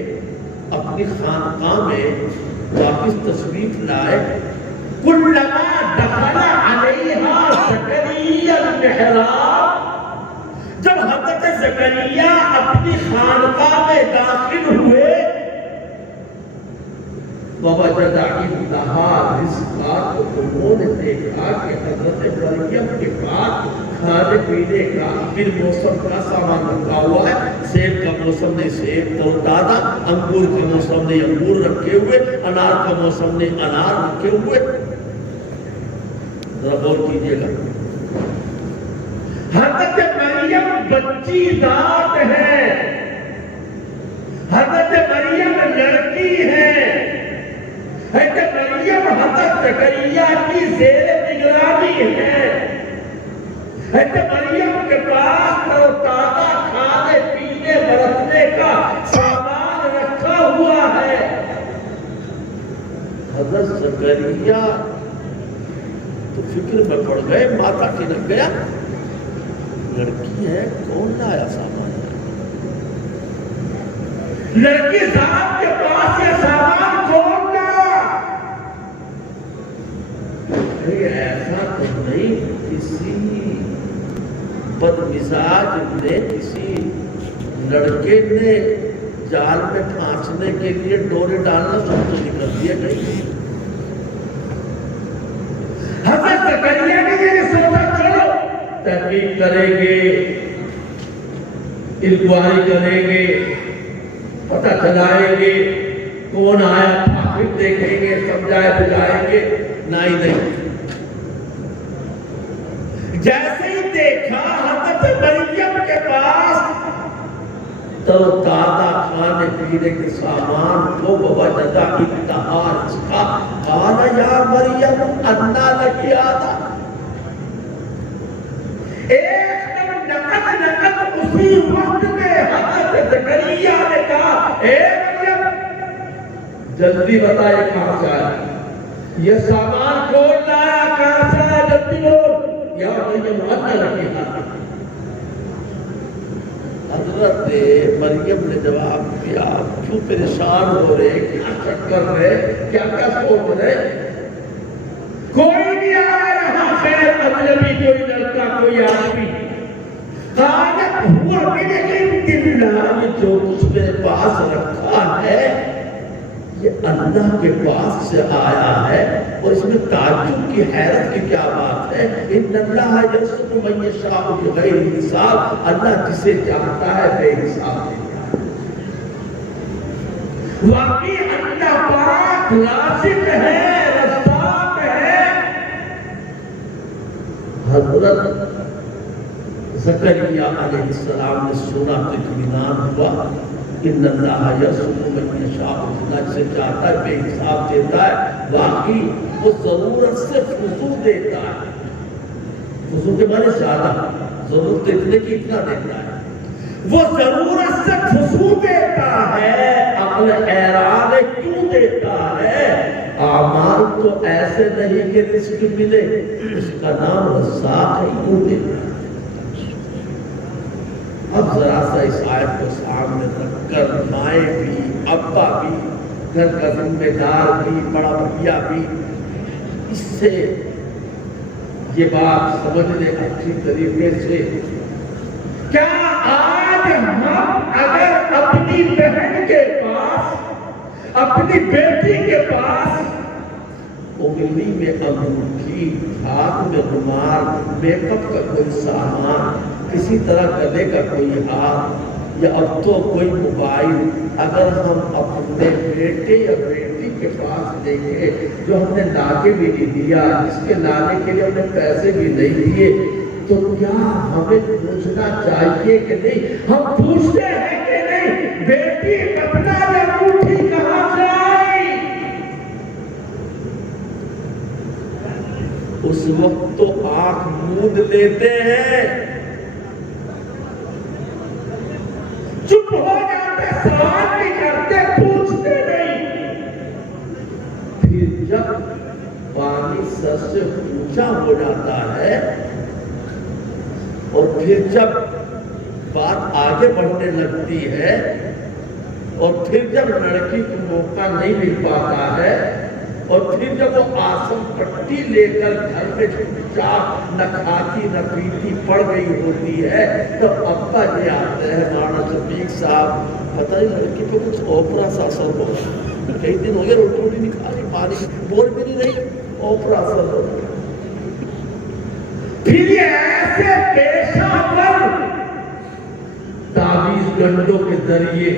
اپنی خانقاہ میں واپس تشریف لائے, کلما دخل علیہا زکریا المحراب, جب حضرت زکریا اپنی خانقاہ میں داخل ہوئے, ووجد عندہا رزقا, تو انہوں نے دیکھا کہ حضرت مریم کے پاس کھانے پینے کا پھر موسم کا سامان رکھا ہوا ہے. سیب کا موسم نے سیب تر تازہ, انگور کا موسم نے انگور رکھے ہوئے, انار کا موسم نے انار رکھے ہوئے. ذرا غور کیجیے گا, حضرت مریم بچی ذات ہے, حضرت مریم لڑکی ہے, حضرت مریم حضرت زکریا کی زیر نگرانی ہے. حضرت مریم کے پاس تر و تازہ کھانے پینے برتنے کا سامان رکھا ہوا ہے. حضرت زکریا تو فکر میں پڑ گئے, ماتھا ٹھنک گیا, لڑکی ہے, کون لایا سامان؟ لڑکی صاحب کے پاس یہ سامان کون لایا؟ ایسا تو نہیں کسی بد مزاج نے, کسی لڑکے نے جال میں پھانسنے کے لیے ڈورے ڈالنا سب تو نکل دیا کہیں. حضرت زکریا نے یہ سوچا چلو تحقیق کریں گے, انکوائری کریں گے, پتہ چلائیں گے کون آیا تھا, پھر دیکھیں گے, سمجھائے بجائیں گے. نہیں, جیسے ہی دیکھا حضرت مریم کے پاس تو تازہ کھانے پینے کے سامان کو ووجد عندہا رزقا, قال یا مریم انا لکی ھذا. ایک دم نقد اسی وقت میں حضرت زکریا نے کہا, اے مریم جلدی بتائے کہاں سے آیا, یہ سامان کون لایا, کہاں سے آیا, جلدی بول. یا مریم انا لکی ھذا. حضرت مریم نے جواب دیا, کیوں پریشان ہو رہے, کیا شک کر رہے, کیا کیا سوچ رہے, کوئی نہیں آیا یہاں خیر اجنبی, کوئی لڑکا, کوئی آدمی. قالت ہوا من عند اللہ, جو کچھ میرے پاس رکھا ہے یہ اللہ کے پاس سے آیا ہے، اور اس میں تعجب کی حیرت کی کیا بات ہے؟ ان اللہ یرزق من یشاء بغیر حساب، اللہ جسے چاہتا ہے بے حساب دیتا ہے۔ واقعی اللہ پاک رازق ہے، رزاق ہے۔ حضرت زکریا علیہ السلام نے سنا تو اطمینان ہوا، ان اللہ یرزق من یشاء، اللہ جسے چاہتا ہے بے حساب دیتا ہے۔ باقی وہ ضرورت سے فضو دیتا ہے، فضو کے معنی زیادہ، ضرورت اتنے کی اتنا دیتا ہے، وہ ضرورت سے فضو دیتا ہے۔ عقل حیران ہے کیوں دیتا ہے؟ اعمال تو ایسے نہیں کہ رزق ملے، اس کا نام رزاق ہے، کیوں دیتا ہے؟ اب ذرا سا اس آیت کو سامنے رکھ کر مائیں بھی، ابا بھی، گھر کا ذمہ دار بھی، بڑا بھیا بھی، اس سے یہ بات سمجھ لیں اچھی طریقے سے، کیا آج ہم اگر اپنی بہن کے پاس، اپنی بیٹی کے پاس انگلی میں انگوٹھی، ہاتھ میں رومال، میک اپ کا کوئی سامان، کسی طرح گلے کا کوئی ہار، یا اب تو کوئی موبائل اگر ہم اپنے بیٹے یا بیٹی کے پاس دیں گے جو ہم نے لا کے بھی نہیں دیا، جس کے لانے کے لیے ہم نے پیسے بھی نہیں دیے، تو کیا ہمیں پوچھنا چاہیے کہ نہیں؟ ہم پوچھتے ہیں کہ نہیں بیٹی اپنا انگوٹھی کہاں سے آئی؟ اس وقت تو آنکھ موند لیتے ہیں، چپ ہو جاتے، سوال نہیں کرتے، پوچھتے نہیں۔ پھر جب پانی سر سے اونچا ہو جاتا ہے اور پھر جب بات آگے بڑھنے لگتی ہے اور پھر جب لڑکی کو موقع نہیں مل پاتا ہے اور پھر جب وہ آسم پٹی لے کر گھر میں چپ چاپ نہ کھاتی نہ پیتی پڑ گئی ہوتی ہے، تب ابا جی آتے ہیں، مولانا شفیق صاحب پتہ نہیں لڑکی پہ کچھ اوپرا سا اثر ہو، کئی دن ہو گئے روٹی روٹی نہیں کھا رہی، پانی بول بھی نہیں رہی، اوپرا اثر ہو۔ پھر یہ ایسے پیشہ ور تعویذ گنڈوں کے ذریعے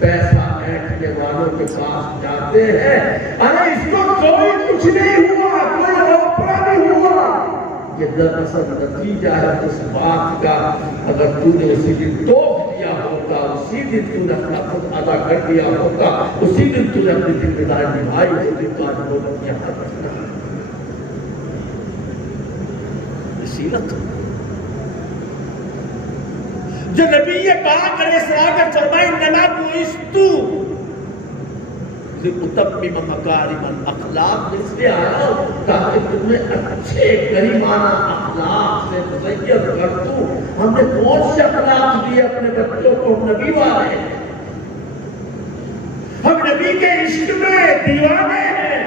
پیسہ اینٹنے والوں کے پاس جاتے ہیں، ارے اس کو کوئی کچھ نہیں ہوا، کوئی اوپرا نہیں ہوا۔ یہ دراصل نتیجہ ہے اس بات کا، اگر تو نے اسی دن ٹوک دیا ہوتا، اسی دن تو نے اپنا خود ادا کر دیا ہوتا، اسی دن تو نے اپنی ذمہ داری نبھائی، اسی دن تو آج لوگ اپنی حق رکھنا۔ سیرت جو نبی پاک علیہ السلام نے فرمایا انما بعثت لأتمم مکارم الاخلاق، اس لیے آیا تاکہ تمہیں اچھے کریمانہ اخلاق سے مزین کر دوں۔ ہم نے کون سے اخلاق دیے اپنے بچوں کو؟ نبی والے، ہم نبی کے عشق میں دیوانے ہیں۔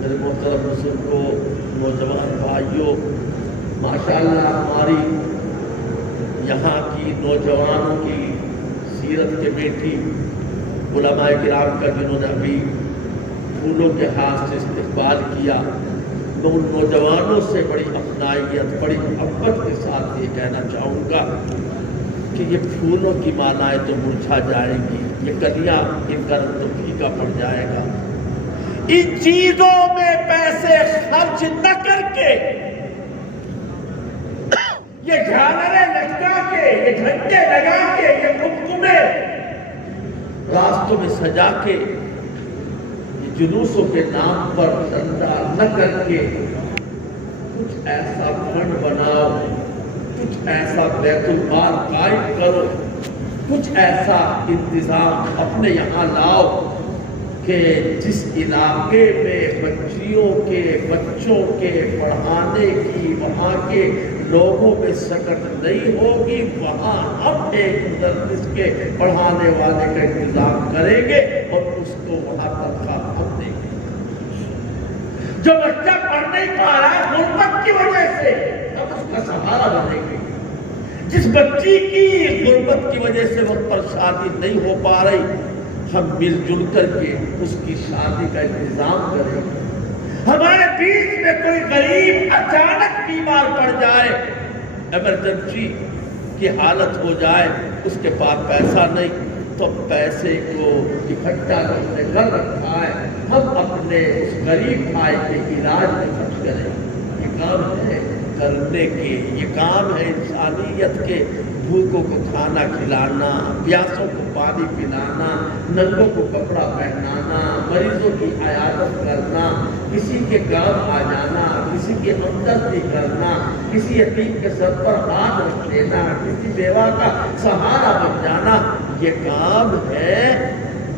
میرے محترم بزرگوں، نوجوان بھائیوں، ماشاءاللہ ہماری یہاں کی نوجوانوں کی سیرت کے بیٹی علماء کرام کا جنہوں نے ابھی پھولوں کے ہاتھ سے استقبال کیا، میں ان نوجوانوں سے بڑی اپنائیت، بڑی محبت کے ساتھ یہ کہنا چاہوں گا کہ یہ پھولوں کی مالائیں تو مرجھا جائیں گی، یہ کلیاں ان کا رنگ تو پھیکا پڑ جائے گا۔ ان چیزوں میں پیسے خرچ نہ کر کے، یہ جھالریں لٹکا کے، یہ گھنٹے لگا کے، یہ محکمے راستوں میں سجا کے، یہ جلوسوں کے نام پر چندہ نہ کر کے کچھ ایسا فنڈ بناؤ، کچھ ایسا بیت المال قائم کرو، کچھ ایسا انتظام اپنے یہاں لاؤ کہ جس علاقے میں بچوں کے پڑھانے کی، وہاں کے لوگوں میں سکت نہیں ہوگی، وہاں ہم ایک مدرس کے پڑھانے والے کا انتظام کریں گے اور اس کو وہاں تنخواہ ہم دیں گے۔ جو بچہ پڑھ نہیں پا رہا ہے غربت کی وجہ سے، ہم اس کا سہارا بنیں گے۔ جس بچی کی غربت کی وجہ سے وقت پر شادی نہیں ہو پا رہی، ہم مل جل کر کے اس کی شادی کا انتظام کریں۔ ہمارے بیچ میں کوئی غریب اچانک بیمار پڑ جائے، ایمرجنسی کی حالت ہو جائے، اس کے پاس پیسہ نہیں تو پیسے کو اکٹھا کرنے کر رکھا ہے، ہم اپنے اس غریب بھائی کے علاج میں خرچ کریں۔ یہ کام ہے کرنے کے، یہ کام ہے انسانیت کے۔ بھوکوں کو کھانا کھلانا، پیاسوں کو پانی پلانا، ننگوں کو کپڑا پہنانا، مریضوں کی عیادت کرنا، کسی کے کام آ جانا، کسی کی ہمدردی کرنا، کسی یتیم کے سر پر ہاتھ رکھ دینا، کسی بیوہ کا سہارا بن جانا، یہ کام ہے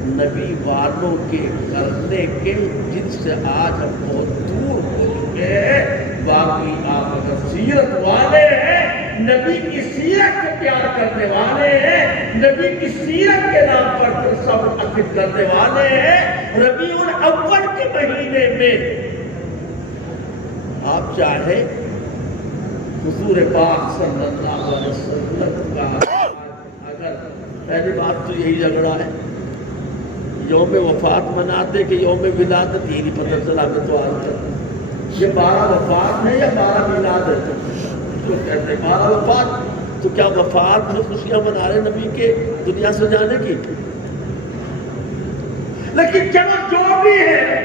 نبی والوں کے کرنے کے، جن سے آج ہم بہت دور ہو چکے ہیں۔ باقی آپ اگر سیرت والے ہیں، نبی کی سیرت سے پیار کرنے والے ہیں، نبی کی سیرت کے نام پر صبر عقید کرنے والے ہیں، ربیع الاول کے مہینے میں آپ چاہیں حضور پاک صلی اللہ علیہ وسلم کا، اگر پہلی بات تو یہی جھگڑا ہے، یوم وفات مناتے کہ یوم ولادت، یہ نہیں پتہ چلا میں تو آج تک یہ 12 وفات ہے یا 12 میلاد ہے؟ جو کہتے ہیں 12 وفات، تو کیا وفات میں خوشیاں منا رہے نبی کے دنیا سے جانے کی؟ لیکن چلو جو بھی ہے،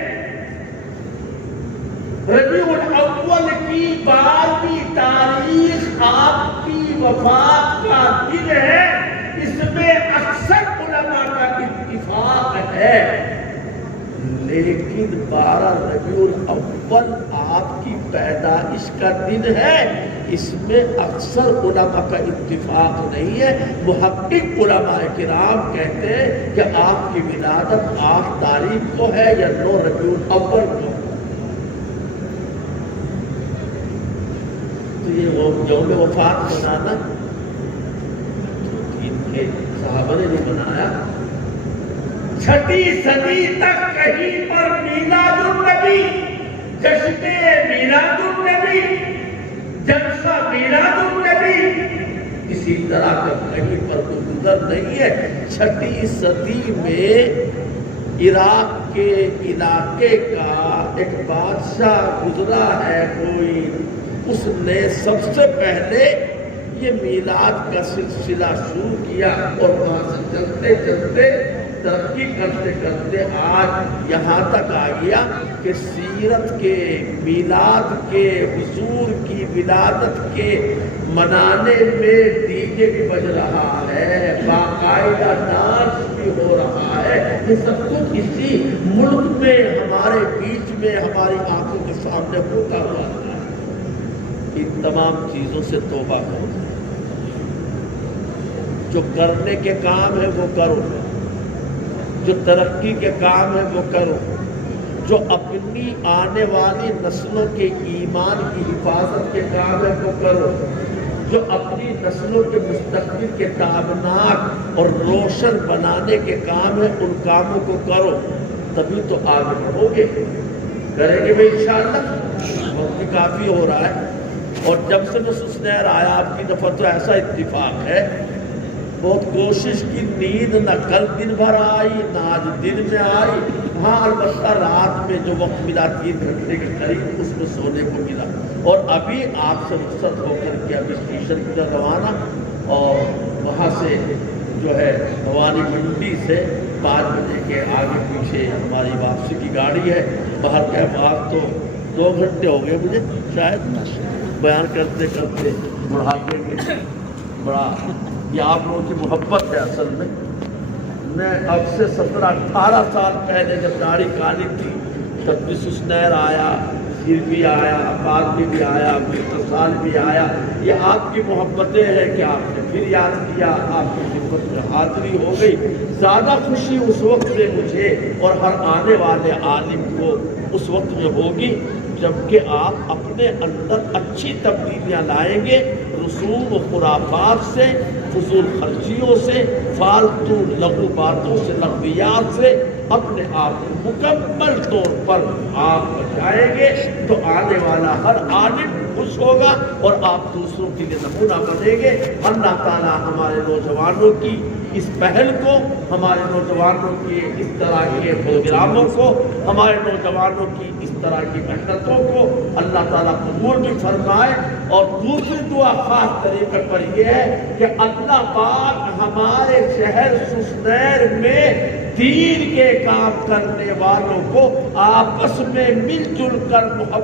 ربیع الاول کی 12ویں تاریخ آپ کی وفات کا دن ہے، اس میں اکثر علماء کا اتفاق ہے، لیکن 12 ربیع الاول آپ کی پیدائش کا دن ہے، اس میں اکثر علماء کا اتفاق نہیں ہے۔ محقق علماء کرام کہتے ہیں کہ آپ کی ولادت 8 تاریخ کو ہے یا 9 ربیع الاول کو، تو یہ یوم وفات منانا ان کے صحابہ نے جو منایا، 6 صدی تک کہیں پر میلاد النبی، جشن میلاد النبی، جلسہ میلاد النبی، کسی طرح کا کہیں پر کوئی گزر نہیں ہے۔ 6 صدی میں عراق کے علاقے کا ایک بادشاہ گزرا ہے کوئی، اس نے سب سے پہلے یہ میلاد کا سلسلہ شروع کیا، اور وہاں سے چلتے چلتے ترقی کرتے کرتے آج یہاں تک آ گیا کہ سیرت کے، میلاد کے، حضور کی ولادت کے منانے میں ڈی جے بھی بج رہا ہے، باقاعدہ ڈانس بھی ہو رہا ہے۔ یہ سب کچھ اسی ملک میں، ہمارے بیچ میں، ہماری آنکھوں کے سامنے ہوتا ہوا ہے۔ ان تمام چیزوں سے توبہ کرو، جو کرنے کے کام ہے وہ کرو، جو ترقی کے کام ہے وہ کرو، جو اپنی آنے والی نسلوں کے ایمان کی حفاظت کے کام ہے وہ کرو، جو اپنی نسلوں کے مستقبل کے تابناک اور روشن بنانے کے کام ہے ان کاموں کو کرو، تبھی تو آگے بڑھو گے۔ کریں گے بھی انشاءاللہ، وقت بھی کافی ہو رہا ہے، اور جب سے میں سسنیر آیا آپ کی دفعہ تو ایسا اتفاق ہے، بہت کوشش کی، نیند نہ کل دن بھر آئی نہ آج دن میں آئی، ہاں البتہ رات میں جو وقت ملا 3 گھنٹے کے قریب اس میں سونے کو ملا، اور ابھی آپ سے رخصت ہو کر کے ابھی اسٹیشن کی طرف روانہ، اور وہاں سے جو ہے بھوانی منڈی سے 5 بجے کے آگے پیچھے ہماری واپسی کی گاڑی ہے۔ باہر کے بعد تو 2 گھنٹے ہو گئے مجھے شاید بیان کرتے کرتے، بڑھاپے میں بڑا یہ آپ لوگوں کی محبت ہے اصل میں اب سے 17-18 سال پہلے جب داڑھی کالی تھی تب بھی سسنیر آیا، پھر بھی آیا، بعد میں بھی آیا، پھر سال بھی آیا۔ یہ آپ کی محبتیں ہیں کہ آپ نے پھر یاد کیا، آپ کی خدمت میں حاضری ہو گئی۔ زیادہ خوشی اس وقت میں مجھے اور ہر آنے والے عالم کو اس وقت میں ہوگی جبکہ آپ اپنے اندر اچھی تبدیلیاں لائیں گے، رسوم و خرافات سے، فضول خرچیوں سے، فالتو لغو باتوں سے، لغویات سے اپنے آپ کو مکمل طور پر آپ بچائیں گے تو آنے والا ہر عالم خوش ہوگا اور آپ دوسروں کے لیے نمونہ بنیں گے۔ اللہ تعالیٰ ہمارے نوجوانوں کی اس پہل کو، ہمارے نوجوانوں کے اس طرح کے پروگراموں کو، ہمارے نوجوانوں کی اس طرح کی محنتوں کو اللہ تعالیٰ قبول بھی فرمائے۔ اور دوسری دعا خاص طریقے پر یہ ہے کہ اللہ پاک ہمارے شہر سسنیر میں دین کے کام کرنے والوں کو آپس میں مل جل کر محبت